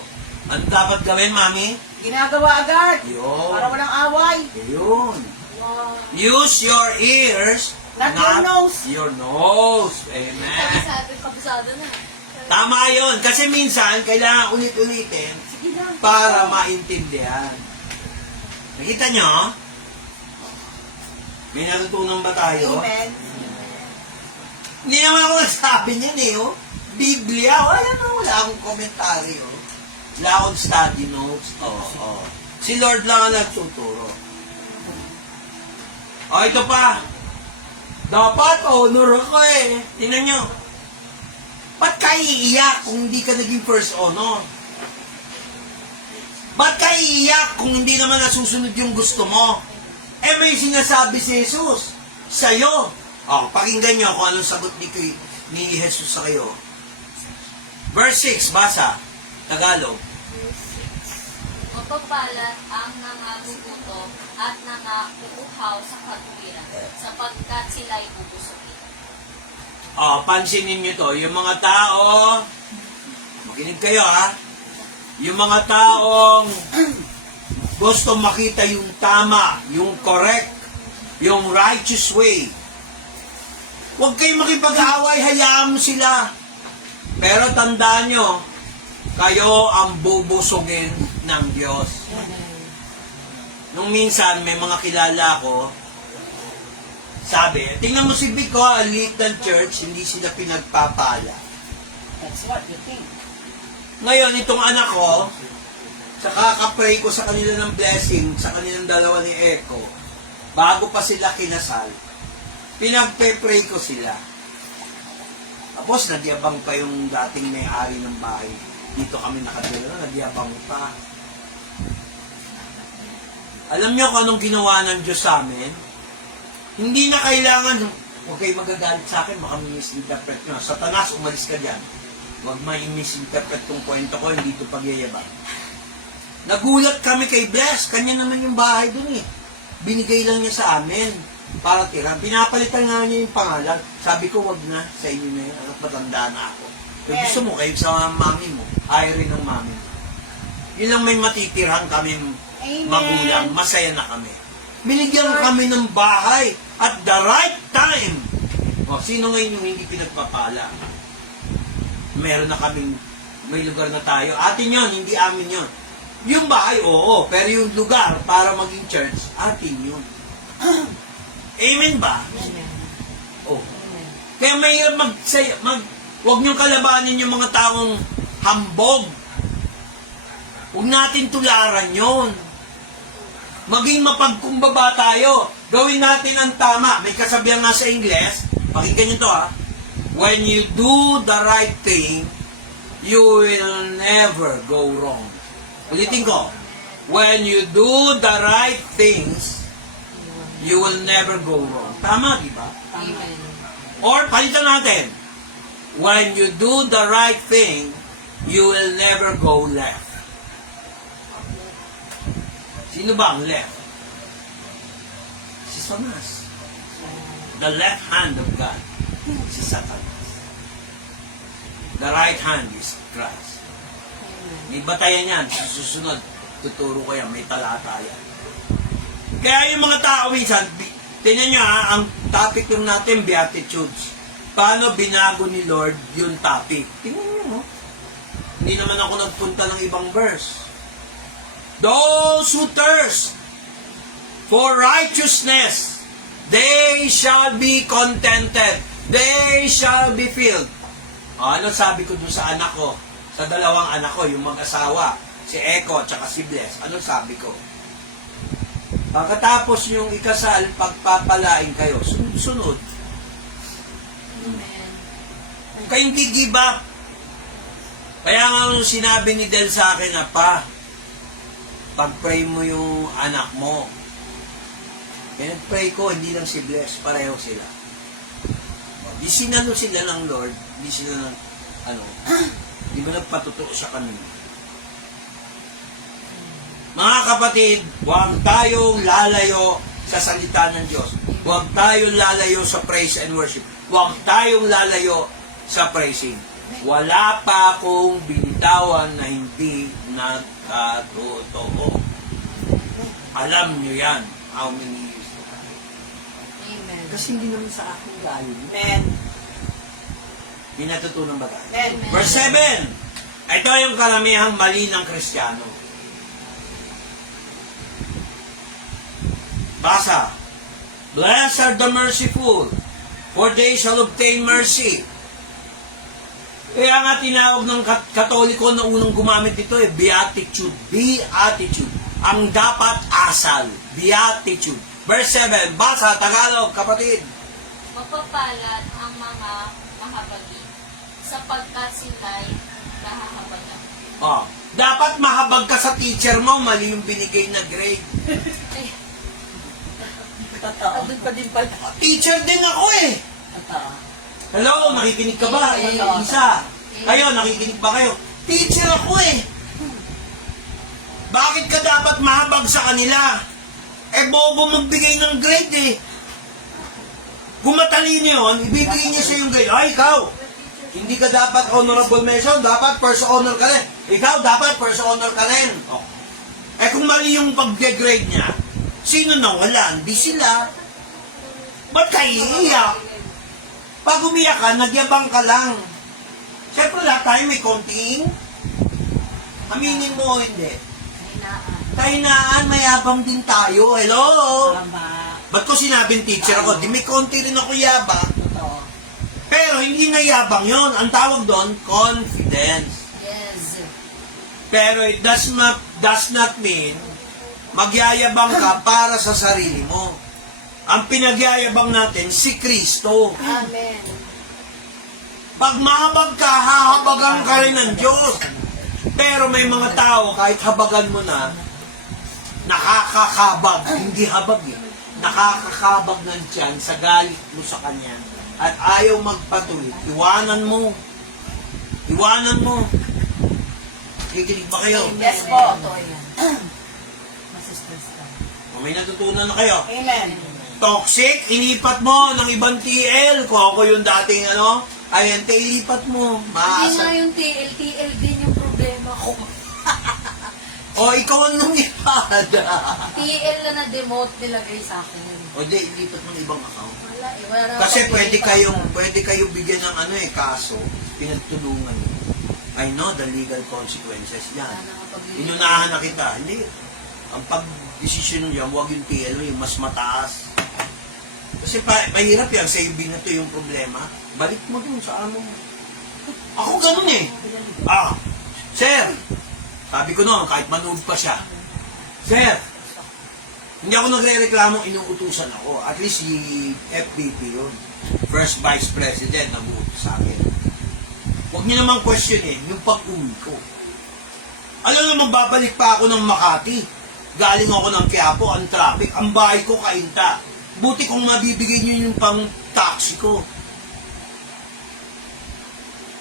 Ano dapat gawin, Mami? Ginagawa agad. Yun. Para walang away. Yun. Wow. Use your ears, Not your nose. Your nose. Amen. Kabisado na. Tama yun. Kasi minsan, kailangan ulit-ulitin Sige lang. para maintindihan. Nakita nyo? May natutunan ba tayo? Amen. Hindi naman ako nagsabi niyan eh, oh. Biblia, wala akong komentaryo. Wala akong study notes. Si Lord lang ang nagtuturo. Ito pa. Dapat honor ako eh. Tingnan nyo. Ba't ka iiyak kung hindi ka naging first honor? Ba't ka iiyak kung hindi naman nasusunod yung gusto mo? Eh may sinasabi si Jesus sa'yo. Pakinggan nyo kung anong sagot ni Jesus sa kayo. Verse 6, basa. Tagalog. Mapagpalat ang nangagugutom at nanguuhaw sa katuwiran, sapagkat sila'y bubusugin. Pansinin nyo to. Yung mga tao, makinig kayo ha. Yung mga taong gusto makita yung tama, yung correct, yung righteous way. Huwag kayong makipag-away, hayaan mo sila. Pero tandaan nyo, kayo ang bubusugin ng Diyos. Nung minsan, may mga kilala ko, sabi, tingnan mo si Vico, a little church, hindi sila pinagpapala. That's what you think. Ngayon, itong anak ko, sa kakapray ko sa kanila ng blessing, sa kanilang dalawa ni Echo, bago pa sila kinasal, pinagpe-pray ko sila. Tapos, nagyabang pa yung dating may-ari ng bahay. Dito kami nakatira, nagyabang pa. Alam niyo kung anong ginawa ng Diyos sa amin? Hindi na kailangan, huwag kayo magagalit sa akin, baka misinterpret nyo. Satanas, umalis ka dyan. Huwag may misinterpret tong kwento ko, hindi ito pagyayabang. Nagulat kami kay Bless, kanya naman yung bahay dun eh. Binigay lang niya sa amin para tira. Pinapalitan nga niya yung pangalan. Sabi ko, wag na, sa inyo na yun. Anak, matanda na ako. Kung gusto mo, kayo sa mami mo, ayaw rin ng mami mo. Yun lang may matitirhan kami magulang, masaya na kami. Binigyan kami ng bahay at the right time. Sino ngayon yung hindi pinagpapala? Meron na kaming, may lugar na tayo. Atin yun, hindi amin yun. Yung bahay, oo, pero yung lugar para maging church, atin yun. Amen ba? Amen. Oh. Kaya mahirap huwag niyong kalabanin yung mga taong hambog. Huwag natin tularan yon. Maging mapagkumbaba tayo. Gawin natin ang tama. May kasabihan nga sa Ingles, pakinggan niyo to ha. When you do the right thing, you will never go wrong. Ulitin ko. When you do the right things, you will never go wrong. Tama, di ba? Amen. Or, palitan natin. When you do the right thing, you will never go left. Sino ba ang left? Si Satanas. The left hand of God. Si Satanas. The right hand is Christ. May batayan yan. Sa susunod, tuturo ko yan. May talata yan. Kaya yung mga tao minsan, tingnan nyo ha, ang topic yung natin, Beatitudes. Paano binago ni Lord yung topic? Tingnan nyo, no? Hindi naman ako nagpunta ng ibang verse. Those who thirst for righteousness, they shall be contented. They shall be filled. Ano sabi ko dun sa anak ko? Sa dalawang anak ko, yung mag-asawa, si Eko at si Bless. Ano sabi ko? Pagkatapos yung ikasal, pagpapalain kayo, sunod. Amen. Kaya hindi give up. Kaya nga nung sinabi ni Del sa akin na, Pa, pag-pray mo yung anak mo. Kaya nag-pray ko, hindi lang si Bless, pareho sila. Di sinalo sila ng Lord, di sila ng, di ba nagpatutuo sa kanila. Mga kapatid, huwag tayong lalayo sa salita ng Diyos. Huwag tayong lalayo sa praise and worship. Huwag tayong lalayo sa praising. Wala pa akong binitawan na hindi nagkatotoo. Alam nyo yan. How many years? Amen. Kasi hindi naman sa akin galing. Amen. Hindi natutunan ba tayo? Amen. Verse 7. Ito yung karamihang mali ng Kristiyano. Basa. Blessed are the merciful, for they shall obtain mercy. Kaya nga tinawag ng Katoliko na unang gumamit ito beatitude. Beatitude. Ang dapat asal. Beatitude. Verse 7. Basa, Tagalog, kapatid. Mapapalad ang mga mahabagin, sapagkat sila'y nahahabagan. Oh, dapat mahabag ka sa teacher mo, mali yung binigay na grade. Totoo. Doon pa din pala. Teacher din ako eh. Totoo. Hello, nakikinig ka ba? Isa. Kayo, nakikinig ba kayo? Teacher ako eh. Bakit ka dapat mahabag sa kanila? Eh, bobo magbigay ng grade eh. Kung matalino yun, ibibigay niya sa yung grade. Ay, ikaw, hindi ka dapat honorable mention, dapat first honor ka rin. Ikaw, dapat first honor ka rin. Oh. Eh, kung mali yung pag-grade niya, sino na wala? Hindi sila. Ba't kayo iiyak? Pag umiyak ka, nagyabang ka lang. Siyempre, lahat tayo may konting. Aminin mo o hindi. Kainaan, mayabang din tayo. Hello? Tama. Ba't ko sinabing teacher ako? Di may konti rin ako yabang. Totoo. Pero hindi na yabang yon. Ang tawag doon, confidence. Yes. Pero it does not mean magyayabang ka para sa sarili mo. Ang pinagyayabang natin, si Kristo. Amen. Pag mahabag ka, hahabagan ka rin ng Diyos. Pero may mga tao, kahit habagan mo na, nakakakabag, hindi habag eh. Nakakakabag ng tiyan sa galit mo sa Kanya at ayaw magpatuloy. Iwanan mo. Iwanan mo. Kikinig ba kayo? Yes po. Totoo yan. Masisters ka. O, may natutunan na kayo. Amen. Toxic, inipat mo ng ibang TL. Kung ako yung dating ayente, ilipat mo. Hindi Maasa. nga yung TL din yung problema ko. O, ikaw ang lumipad. TL na na-demote nilagay sa akin. O, di, ilipat mo ng ibang account. Wala eh. Wala na Kasi akong pwede kayong bigyan ng kaso, pinagtulungan mo. I know the legal consequences yan. Wala na kapag Inunahan na kita. Hindi. Ang pag-desisyon niya, huwag yung TL, yung mas mataas. Kasi mahirap yan, sa ibig na to yung problema. Balik mo dun sa ano. Ako ganun eh. Sir, sabi ko noon, kahit manood pa siya, Sir, hindi ako nagre-reklamo, inuutusan ako. At least si FBP yun. First Vice President, nag-uutos sa akin. Huwag niyo namang question yung pag-uwi ko. Alam naman, babalik pa ako ng Makati. Galing ako ng Quiapo, ang traffic. Ang bahay ko, Kainta. Buti kung mabibigay niyo yung pang taxi ko.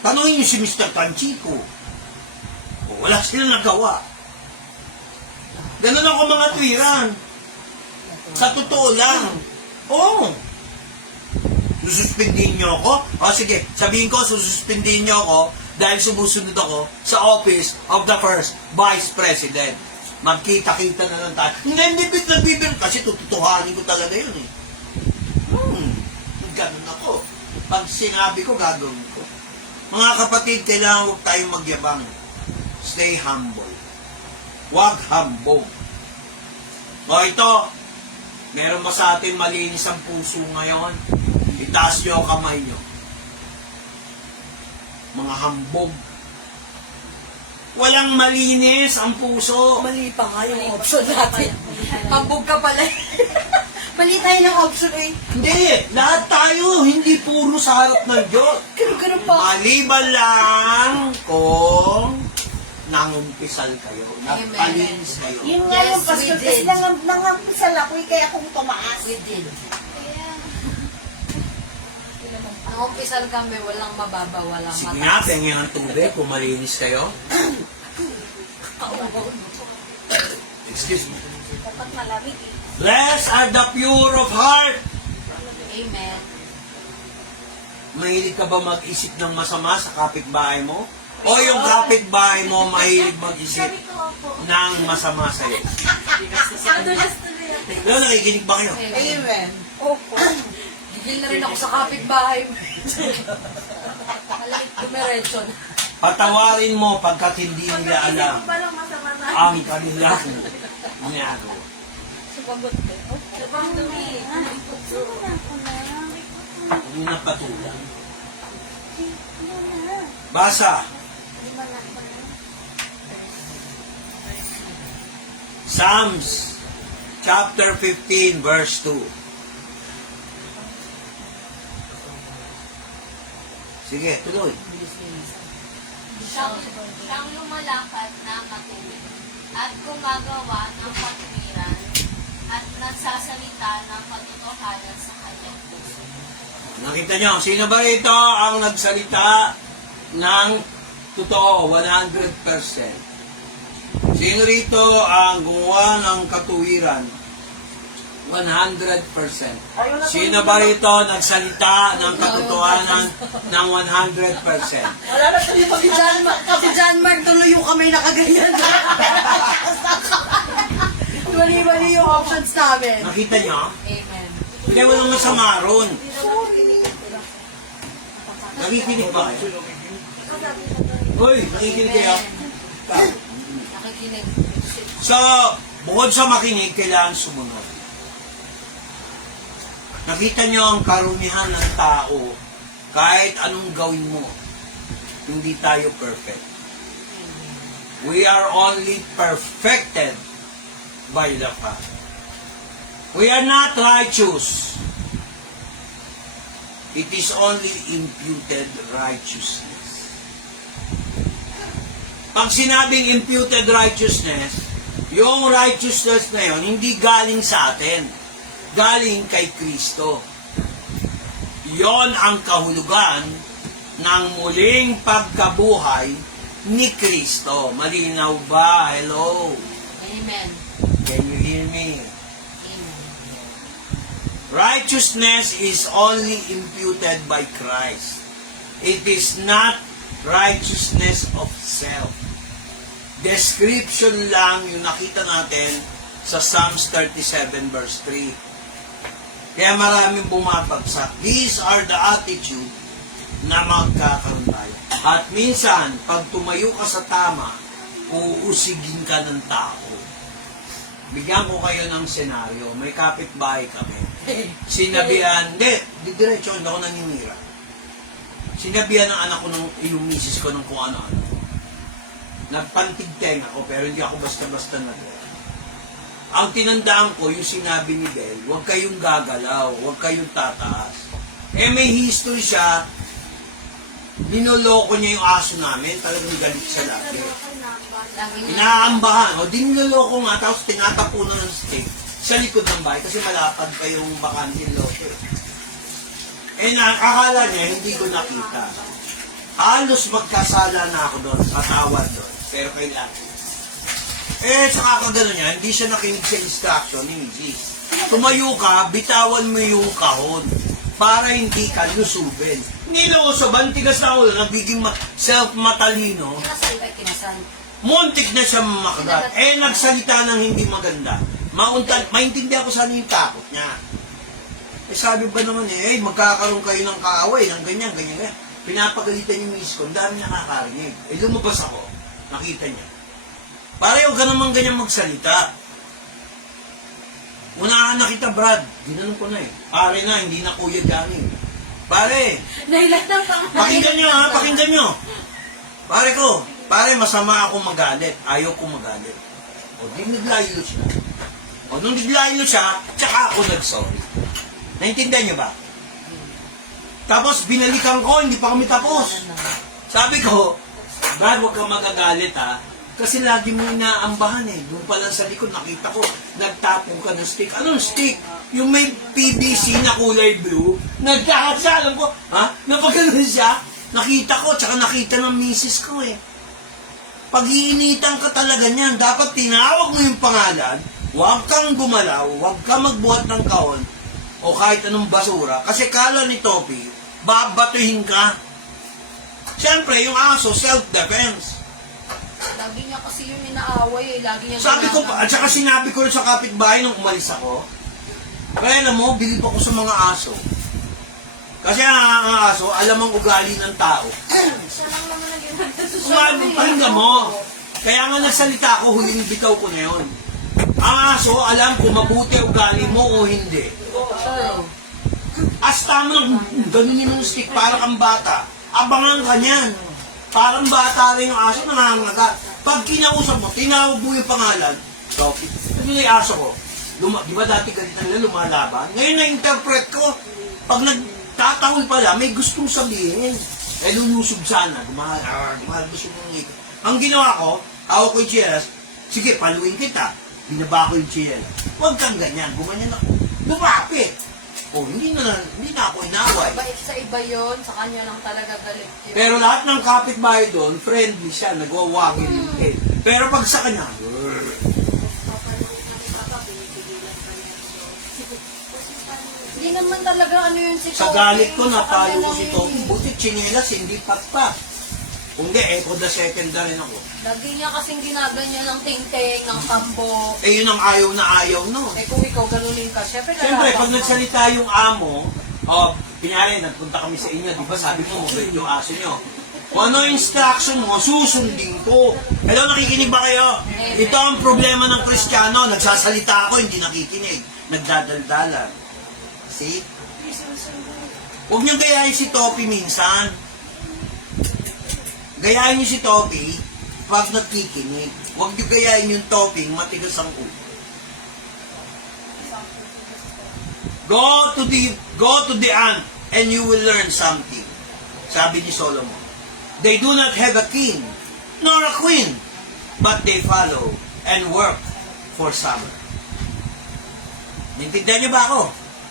Tanungin niyo si Mr. Tanchico. O, wala silang nagawa. Ganun ako mga tuwiran. Sa totoo lang. Oo. Sususpindihin niyo ako? O sige, sabihin ko, sususpindihin niyo ako dahil sumusunod ako sa office of the first vice president. Magkita-kita na lang tayo. Hindi nagbibiro kasi tututuhanin ko talaga yun eh. Ganun ako. Pag sinabi ko, gagawin ko. Mga kapatid, kailangan huwag tayong magyabang. Stay humble. Huwag hambog. O ito, meron ba sa atin malinis ang puso ngayon? Itaas nyo ang kamay nyo. Mga hambog. Walang malinis ang puso. Mali pa nga yung option natin. Hambog ka pala. Mali tayo ng option eh. Hindi, lahat tayo, hindi puro sa harap ng Diyos. Ganun pa. Maliban lang kung nangumpisal kayo, nagpalinis kayo. Yun nga yung Yes, pastor, we kasi did. nangampisal ako eh, kaya akong tumaas. We did. Kaya, Ang umpisal kami, walang mababa, walang Sige mataas. nga, pengen ang tubig kung malinis kayo. Excuse me. dapat malamig eh. Blessed are the pure of heart. Amen. Mahilig ka ba mag-isip ng masama sa kapitbahay mo? O yung kapitbahay mo mahilig mag-isip ng masama sa'yo? Madulas tuloy yan. Pero nakikinig ba kayo? Amen. Opo. Gigil na rin ako sa kapitbahay mo. Malamig dumiretso na. Patawarin mo pagkat hindi nila alam Walang masama na. ang kanilang ginagawa. Subagot ko. Subang dumi. Huwag mo nang patulang. Basa. Psalms chapter 15 verse 2. Sige, tuloy. Siyang lumalakad na matuwid at gumagawa ng patuwiran at nagsasalita ng katotohanan sa kanyang puso. Nakita nyo, sino ba ito ang nagsalita ng totoo, 100%? Sino rito ang gumawa ng katuwiran? 100%. Sino ba rito nagsalita ng katotohanan ng 100%? Wala na tuloy Si John Mark tuloy yung kamay nakaganyan. Mali-mali yung options namin. Nakita nyo? Amen. Hindi, walang masama ron. Nakikinig ba kayo? Uy, nakikinig kayo? Nakikinig. So, bukod sa makinig, kailangan sumunod. Nakita nyo ang karumihan ng tao, kahit anong gawin mo, hindi tayo perfect. We are only perfected by the Father. We are not righteous. It is only imputed righteousness. Pag sinabing imputed righteousness, yung righteousness na yun, hindi galing sa atin. Galing kay Kristo. Yon ang kahulugan ng muling pagkabuhay ni Kristo. Malinaw ba? Hello? Amen. Can you hear me? Amen. Righteousness is only imputed by Christ. It is not righteousness of self. Description lang yung nakita natin sa Psalms 37 verse 3. Kaya maraming bumabagsak. These are the attitude na magkakaroon tayo. At minsan, pag tumayo ka sa tama, uusigin ka ng tao. Bigyan ko kayo ng senaryo. May kapitbahay kami. Sinabihan, diretso, hindi ako naninira. Sinabihan ng anak ko, yung misis ko ng kung ano-ano. Nagpantigteng ako, pero hindi ako basta-basta nag Ang tinandaan ko, yung sinabi ni Bel, huwag kayong gagalaw, huwag kayong tataas. May history siya, ninoloko niya yung aso namin, talagang galit siya lagi. Inaambahan. O, diniloloko nga, tapos tinatapunan ng steak sa likod ng bahay kasi malapad pa yung bakanting lote. Eh, akala niya, hindi ko nakita. Halos magkasala na ako doon, patawad doon. Pero kailangan. Eh, sa kakagano niya, hindi siya nakinig sa instruction ni Mrs. Tumayo ka, bitawan mo yung kahon para hindi ka lusubin. Nilusoban, tigas na ulo, nagiging self-matalino. Kinasal ba? Kinasal. Muntik na siya makagat. Eh, nagsalita ng hindi maganda. Maintindihan ko sana yung takot niya. Eh, sabi ba naman magkakaroon kayo ng kaaway, ng ganyan. Pinapagalitan yung miss ko, ang dami nakakarinig. Eh, lumabas ako. Nakita niya. Pareho ka naman ganyan magsalita. Unahan na kita, Brad. Ginanong ko na eh. Pare na, hindi na Kuya Johnny. Pare, Nailat ng pangalan. pakinggan nyo ha, pakinggan nyo. Pare, masama ako magalit. Ayaw ko magalit. O, di naglaylo siya. O, nung naglaylo siya, tsaka ako nag-sorry. Naintindihan nyo ba? Tapos, binalikan ko, hindi pa kami tapos. Sabi ko, Brad, huwag kang magagalit ha. Kasi lagi mo inaambahan eh. Doon pa lang sa likod, nakita ko, nagtapong ka ng stick. Anong stick? Yung may PVC na kulay blue. Nagkakasya, alam ko, ha? Napagano'n siya. Nakita ko, tsaka nakita ng misis ko eh. Pag-iinitan ka talaga niyan, dapat tinawag mo yung pangalan, huwag kang gumalaw, huwag kang magbuhat ng kahon, o kahit anong basura. Kasi kala ni Topi, babatuhin ka. Siyempre, yung aso, self-defense. Lagi niya kasi yun inaaway eh. Lagi niya Sabi ko pa, at saka sinabi ko rin sa kapitbahay nung umalis ako, kaya alam mo, bilib ako sa mga aso. Kasi ang aso, alam ang ugali ng tao. Siya lang naman nag-iwan. Pakinggan mo. Kaya nga nagsalita ako, huling bitaw ko na yun. Ang aso, alam kung mabuti ugali mo o hindi. Hasta mo nang ganunin ng stick para kang bata. Abangan ka niyan. Parang bata rin yung aso, nangangagat. Pag kinausap mo, tinawag mo yung pangalan, Sophie, ito na yung aso ko. Di ba dati ganito nila lumalaban? Ngayon na-interpret ko. Pag nagtatahol pala, may gustong sabihin. Eh, lulusog sana. Gumahal gusto mong ngipin. Ang ginawa ko, hawak ko yung chinelas, sige, paluin kita. Binaba ko yung chinelas. Huwag kang ganyan. Gumanyan ako. Lumapit. O, hindi na ako inaway. Sa iba yun, sa kanya lang talaga galit yun. Pero lahat ng kapitbahay doon, friendly siya, nagwawagin yung head. Pero pag sa kanya, Hindi naman talaga ano yun si sa Topi. galit ko, Sa napalo kanya ko lang si yun Topi. eh. Buti chinelas, hindi patpat. Kung di, echo the second na rin ako. Lagi niya kasing ginaganyan ng tingting, ng kambo. Eh, yun ang ayaw na ayaw, no? Eh kung ikaw ganunin ka, syempre Siyempre, lalaban pag mo. nagsalita yung amo, kunyari, nagpunta kami sa inyo, di ba sabi mo, mabait yung aso nyo. Kung ano yung instruction mo, susundin ko. Hello, nakikinig ba kayo? Ito ang problema ng Kristiyano. Nagsasalita ako, hindi nakikinig. Nagdadaldalan. See? Huwag niyo gayahin si Topi minsan. Gayahin niyo si Topi pag nakikinig. Huwag niyo gayahin yung Topi, matigas ang ulo. Go to the ant and you will learn something. Sabi ni Solomon. They do not have a king nor a queen, but they follow and work for summer. Nintindihan niyo ba ako?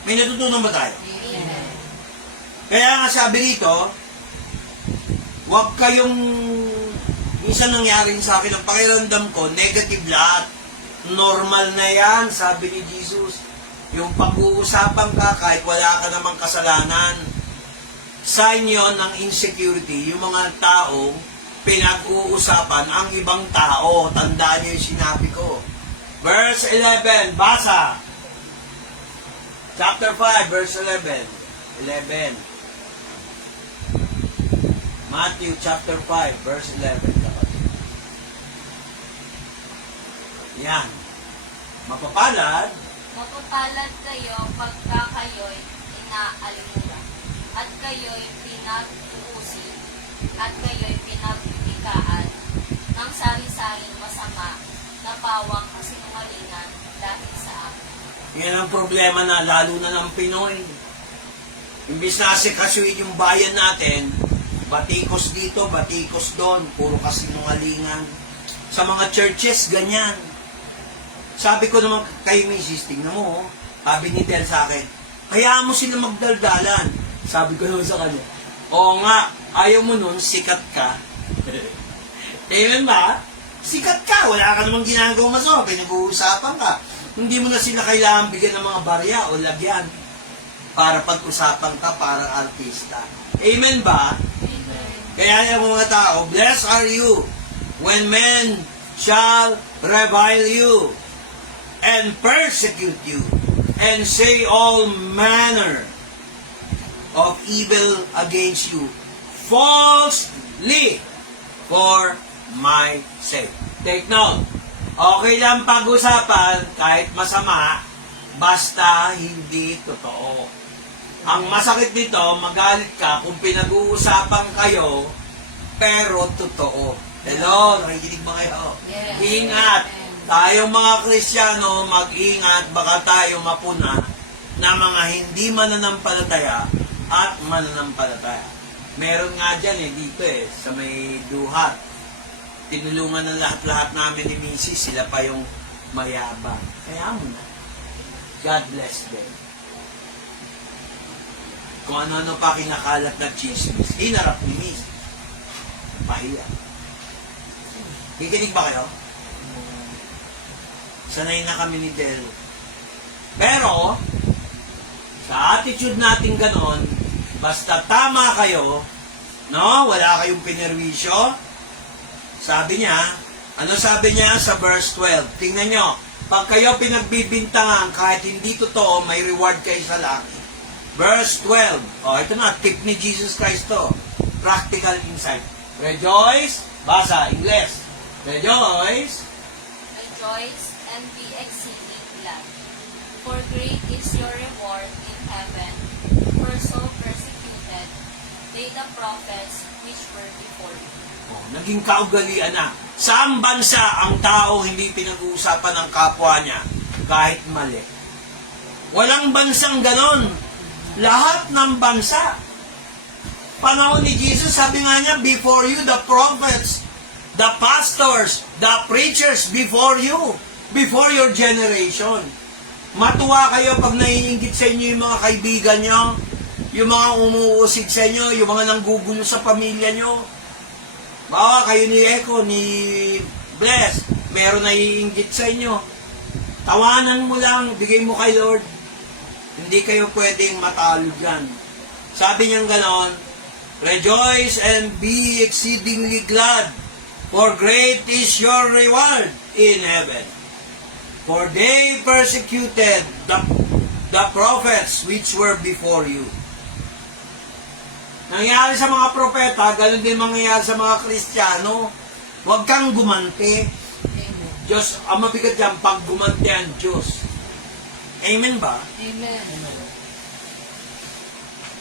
May natutunan ba tayo? Kaya nga sabi rito, huwag kayong, minsan nangyari sa akin, ang pakiramdam ko, negative lahat. Normal na yan, sabi ni Jesus. Yung pag-uusapan ka kahit wala ka namang kasalanan. Sign yon ng insecurity, yung mga taong pinag-uusapan ang ibang tao. Tandaan niyo yung sinabi ko. Verse 11, basa. Chapter 5, verse 11. 11. Matthew chapter 5, verse 11. Yan. Mapapalad Mapapalad kayo pagka kayo'y inaalimura, at kayo'y pinag-uusi, at kayo'y pinagbibigaan ng sari-saring masama na pawang kasinungalingan dahil sa akin. yan ang problema na lalo na ng Pinoy. Imbis na asikasuhin yung bayan natin, batikos dito, batikos doon, puro kasinungalingan. Sa mga churches, ganyan. Sabi ko naman kay Mrs. tingnan mo, sabi ni Del sa akin, hayaan mo sila magdaldalan. Sabi ko naman sa kanya, oo nga, ayaw mo nun, sikat ka. Amen ba? Sikat ka, wala ka namang ginagawa masama, pinag-uusapan ka. Hindi mo na sila kailangan bigyan ng mga barya o lagyan para pag-usapan ka para artista. Amen ba? Kaya yung mga tao, blessed are you when men shall revile you and persecute you and say all manner of evil against you falsely for my sake. Take note. Okay lang pag-usapan kahit masama basta hindi totoo. Ang masakit dito, magalit ka kung pinag-uusapan kayo, pero totoo. Hello, nakikinig ba kayo? Yes. Ingat! Tayong mga Kristiyano, mag-ingat, baka tayo mapuna na mga hindi mananampalataya at mananampalataya. Meron nga dyan dito sa may duhat. Tinulungan ng lahat-lahat namin ni Mrs. Sila pa yung mayabang. Kaya mo na. God bless them. Kung ano-ano pa kinakalat na chismis, hinarap ni Miss. Pahiya. Kikinig ba kayo? Sanay na kami ni Del. Pero, sa attitude natin ganon, basta tama kayo, no? Wala kayong pinerwisyo. Sabi niya, ano sabi niya sa verse 12? Tingnan nyo, pag kayo pinagbibintangan kahit hindi totoo, may reward kayo sa langit. Verse 12. Ito na, tip ni Jesus Christ to. Practical insight. Rejoice. Basa, English. Rejoice. Rejoice and be exceeding glad, for great is your reward in heaven, for so persecuted they the prophets which were before you. Naging kaugalian na. Saang bansa ang tao hindi pinag-uusapan ng kapwa niya kahit mali? Walang bansang ganon. Lahat ng bansa. Panahon ni Jesus, sabi nga niya, before you, the prophets, the pastors, the preachers before you, before your generation. Matuwa kayo pag naiinggit sa inyo yung mga kaibigan nyo, yung mga umuusig sa inyo, yung mga nanggugulo sa pamilya nyo. Bawa kayo ni Eko, ni Bless, meron naiinggit sa inyo. Tawanan mo lang, bigay mo kay Lord. Hindi kayo pwedeng matalo dyan. Sabi niyang ganon, rejoice and be exceedingly glad, for great is your reward in heaven. For they persecuted the prophets which were before you. Nangyari sa mga propeta, ganon din mangyayari sa mga Kristiyano. Huwag kang gumanti. Diyos, ang mabigat yan, pag gumanti ang Diyos. Amen ba? Amen.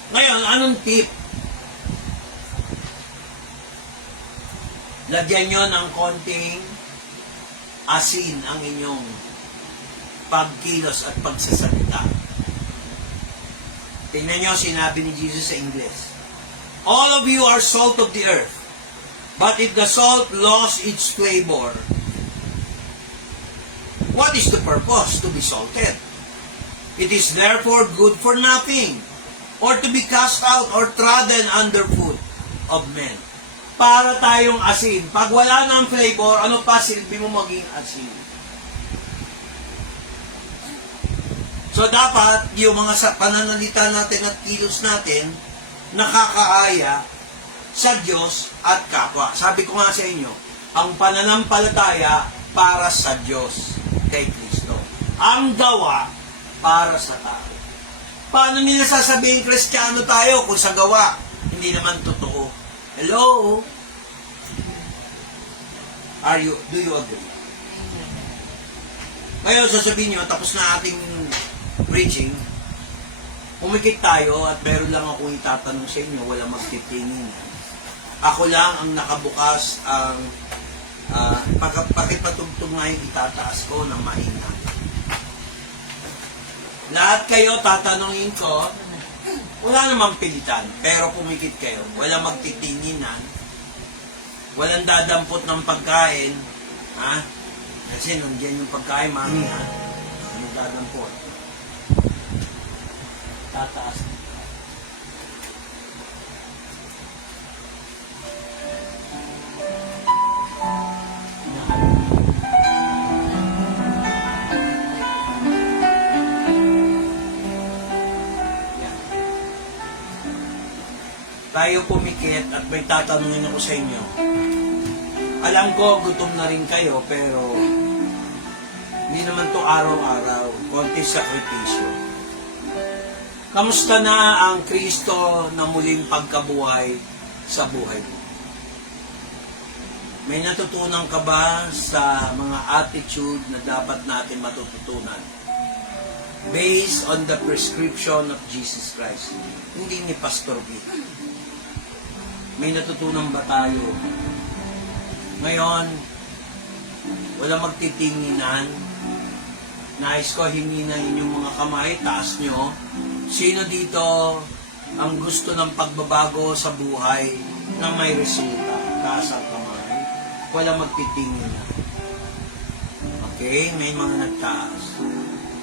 Ngayon, anong tip? Lagyan nyo ng konting asin ang inyong pagkilos at pagsasalita. Tingnan nyo, sinabi ni Jesus sa English. All of you are salt of the earth, but if the salt lost its flavor, what is the purpose to be salted? It is therefore good for nothing, or to be cast out or trodden under foot of men. Para tayong asin. Pag wala na ang flavor, ano pa silbi mo maging asin? So dapat, yung mga pananalita natin at kilos natin, nakakaaya sa Diyos at kapwa. Sabi ko nga sa inyo, ang pananampalataya para sa Diyos kay Kristo. Ang gawa para sa tao. Paano nila sasabihin Kristiyano tayo kung sa gawa hindi naman totoo? Hello? Do you agree? Ngayon, sasabihin nyo, tapos na ating preaching, umikit tayo at meron lang akong itatanong sa inyo, walang magtitingin. Ako lang ang nakabukas ang pakipatugtog nga yung itataas ko ng mainam. Lahat kayo, tatanungin ko, wala namang pilitan, pero pumikit kayo. Walang magtitinginan, walang dadampot ng pagkain, Ha? Kasi nandiyan yung pagkain, mami, ha? Anong dadampot? Tataas. Tayo pumikit at may tatanungin ako sa inyo. Alam ko, gutom na rin kayo, pero hindi naman to araw-araw. Konti sakripisyo. Kamusta na ang Kristo na muling pagkabuhay sa buhay mo? May natutunan ka ba sa mga attitude na dapat natin matututunan? Based on the prescription of Jesus Christ. Hindi ni Pastor B. May natutunan ba tayo? Ngayon, wala magtitinginan. Nais ko hingi na inyong mga kamay, taas nyo. Sino dito ang gusto ng pagbabago sa buhay na may resulta? Taas ang kamay. Wala magtitinginan. Okay? May mga nagtaas.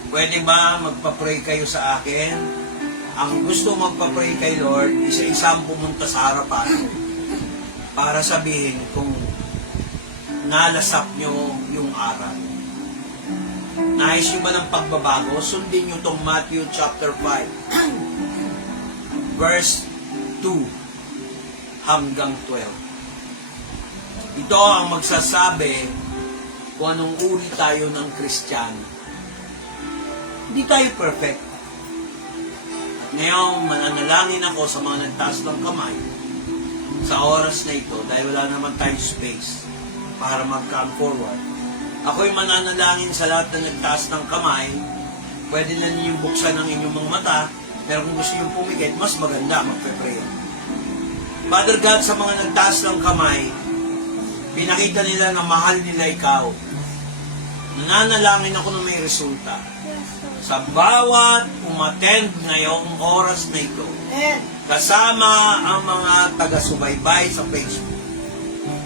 Pwede ba magpa-pray kayo sa akin? Ang gusto magpa-pray kay Lord, isa-isang pumunta sa harapan para sabihin kung nalasap nyo yung aral. Nais nyo ba ng pagbabago? Sundin nyo itong Matthew chapter 5 verse 2 hanggang 12. Ito ang magsasabi kung anong uri tayo ng Kristiyano. Hindi tayo perfect. At ngayon, mananalangin ako sa mga nagtaas ng kamay sa oras na ito dahil wala naman tayong space para mag-come forward. Ako'y mananalangin sa lahat na nagtaas ng kamay. Pwede na ninyong buksan ang inyong mga mata, pero kung gusto nyo pumikit, mas maganda magpe-pray. Father God, sa mga nagtaas ng kamay, pinakita nila na mahal nila ikaw. Nananalangin ako na may resulta. Sa bawat umattend ngayong oras na ito, kasama ang mga taga-subaybay sa Facebook,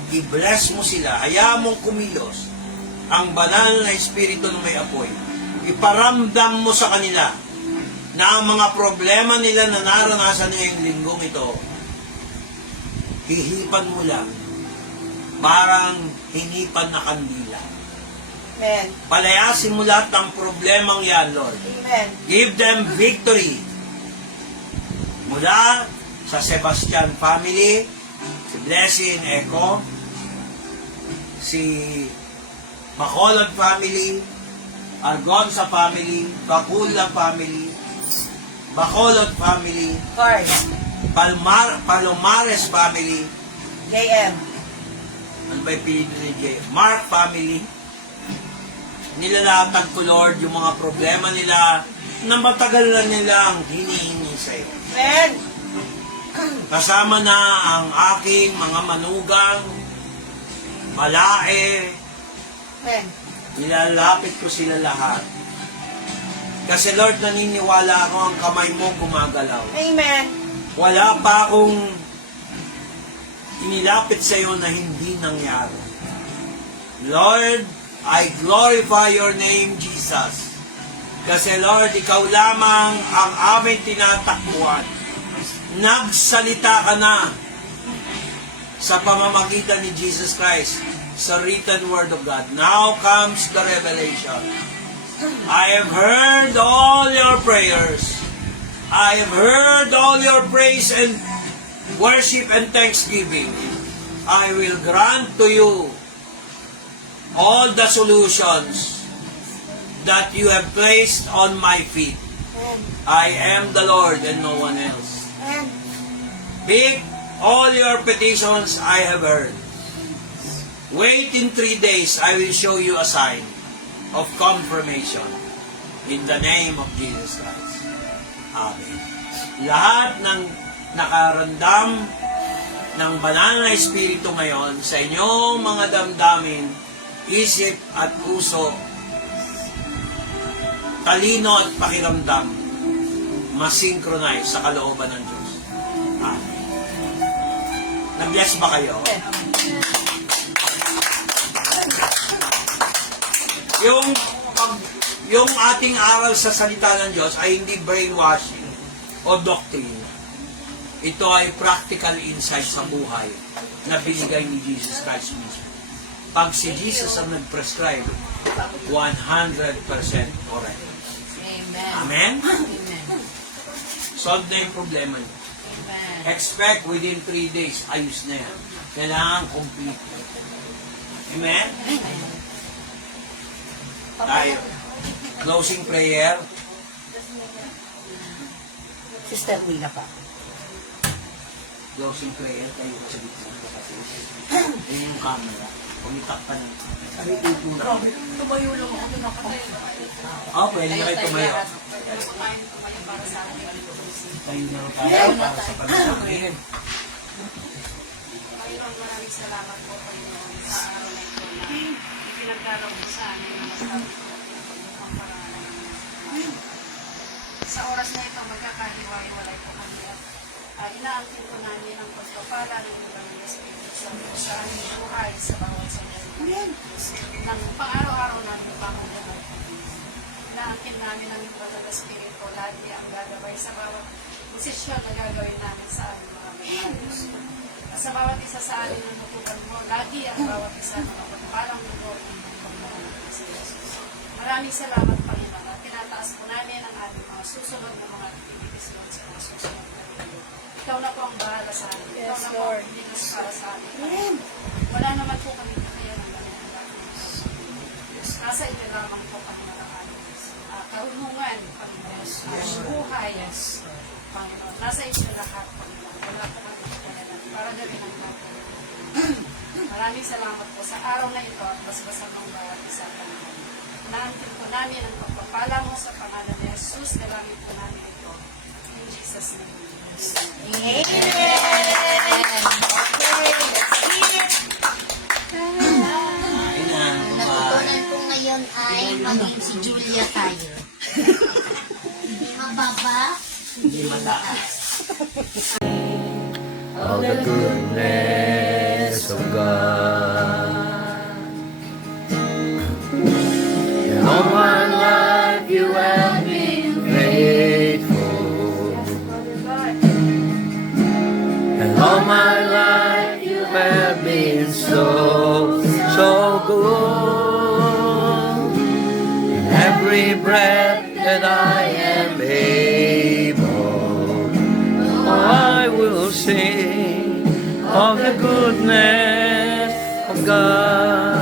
i-bless mo sila, hayaan mong kumilos ang banal na espiritu na may apoy. Iparamdam mo sa kanila na ang mga problema nila na naranasan ngayong linggong ito, hihipan mo lang, parang hinipan na kandila. Amen. Palayasin mo lahat ng problemang yan, Lord. Amen. Give them victory. Mula sa Sebastian family, si Blessing Eco, si Bacolod family, Argonza family, Bacula family, Bacolod family, Card. Palomares family, JM. ano ba yung pinili ni Jay? Mark family. Nilalatag ko, Lord, yung mga problema nila na matagal na nilang hinihingi sa'yo. Amen. Kasama na ang aking mga manugang, malae, Amen. nilalapit ko sila lahat. Kasi Lord, naniniwala ako ang kamay mo gumagalaw. Amen. Wala pa akong inilapit sa iyo na hindi nangyari. Lord, I glorify your name, Jesus. Kasi Lord, ikaw lamang ang aming tinatakbuhan. Nagsalita ka na sa pamamagitan ni Jesus Christ sa written word of God. Now comes the revelation. I have heard all your prayers. I have heard all your praise and worship and thanksgiving. I will grant to you all the solutions that you have placed on my feet. Amen. I am the Lord and no one else. Amen. Pick all your petitions I have heard. Wait in 3 days, I will show you a sign of confirmation in the name of Jesus Christ. Amen. Lahat ng nakarandam ng banal na espiritu ngayon sa inyong mga damdamin, isip at puso, talino at pakiramdam, masynchronize sa kalooban ng Diyos. Amen. Na-bless ba kayo? Amen. yung yung ating aral sa salita ng Diyos ay hindi brainwashing o doctrine. Ito ay practical insight sa buhay na binigay ni Jesus Christ mismo. Pag si Jesus ang nag-prescribe, 100% correct. Amen. Amen? Amen. Solve na yung problema niyo. Amen. Expect within 3 days, ayos na yan. Kailangan complete. Amen? Tayo. Closing prayer. Sister Willa pa. Closing prayer. Tayo sa gitna. Ayun yung camera. Pumitak pa na. Tumayo lang ako. Oh, pwede na kayo tumayo. Tayo na lang tayo para sa panalangin. Maraming salamat po Panginoon sa araw na ito na ipinagdaraw mo sa amin ang ang pangalan ng Diyos. Sa oras na ito, magkakahiwa-hiwalay po kami at inaangkin po namin ang pagpapala ng Ibang Espiritu Santo sa aming buhay sa bawat sandali ng pang-araw-araw namin pamumuhay. Inaangkin namin ang Banal na Espiritu lagi ang gagabay sa bawat desisyon na gagawin namin sa aming mga mga sa bawat isa sa amin ng hukuman mo, lagi ang bawat isa ng mapagpalang mundo ng Panginoon si Jesus. Maraming salamat, Panginoon, at tinataas po namin ang aming mga susunod na mga activities doon sa mga susunod na linggo. Ikaw na po ang bahala sa amin. Ikaw na po ang bilis para sa amin. Wala naman po kami kaya ng ganyan ang nasa inyo lamang po kami nakakalit. Karunungan, Panginoon, buhay, Panginoon. Nasa inyo lahat, Panginoon. Wala po kami para gawin ang natin. Maraming salamat po sa araw na ito at basbasan ng bawat isa Panginoon. Naangkin po namin ang pagpapala mo sa pangalan ni Jesus. Dalangin po namin ito. In Jesus' name. Amen. Ayun na. Natutunan ko ngayon ay maging si Julia tayo. Hindi mababa, Hindi mataas. Of the goodness of God. And all my life you have been faithful. And all my life you have been so good. And every breath that I am able, I will sing of the goodness of God.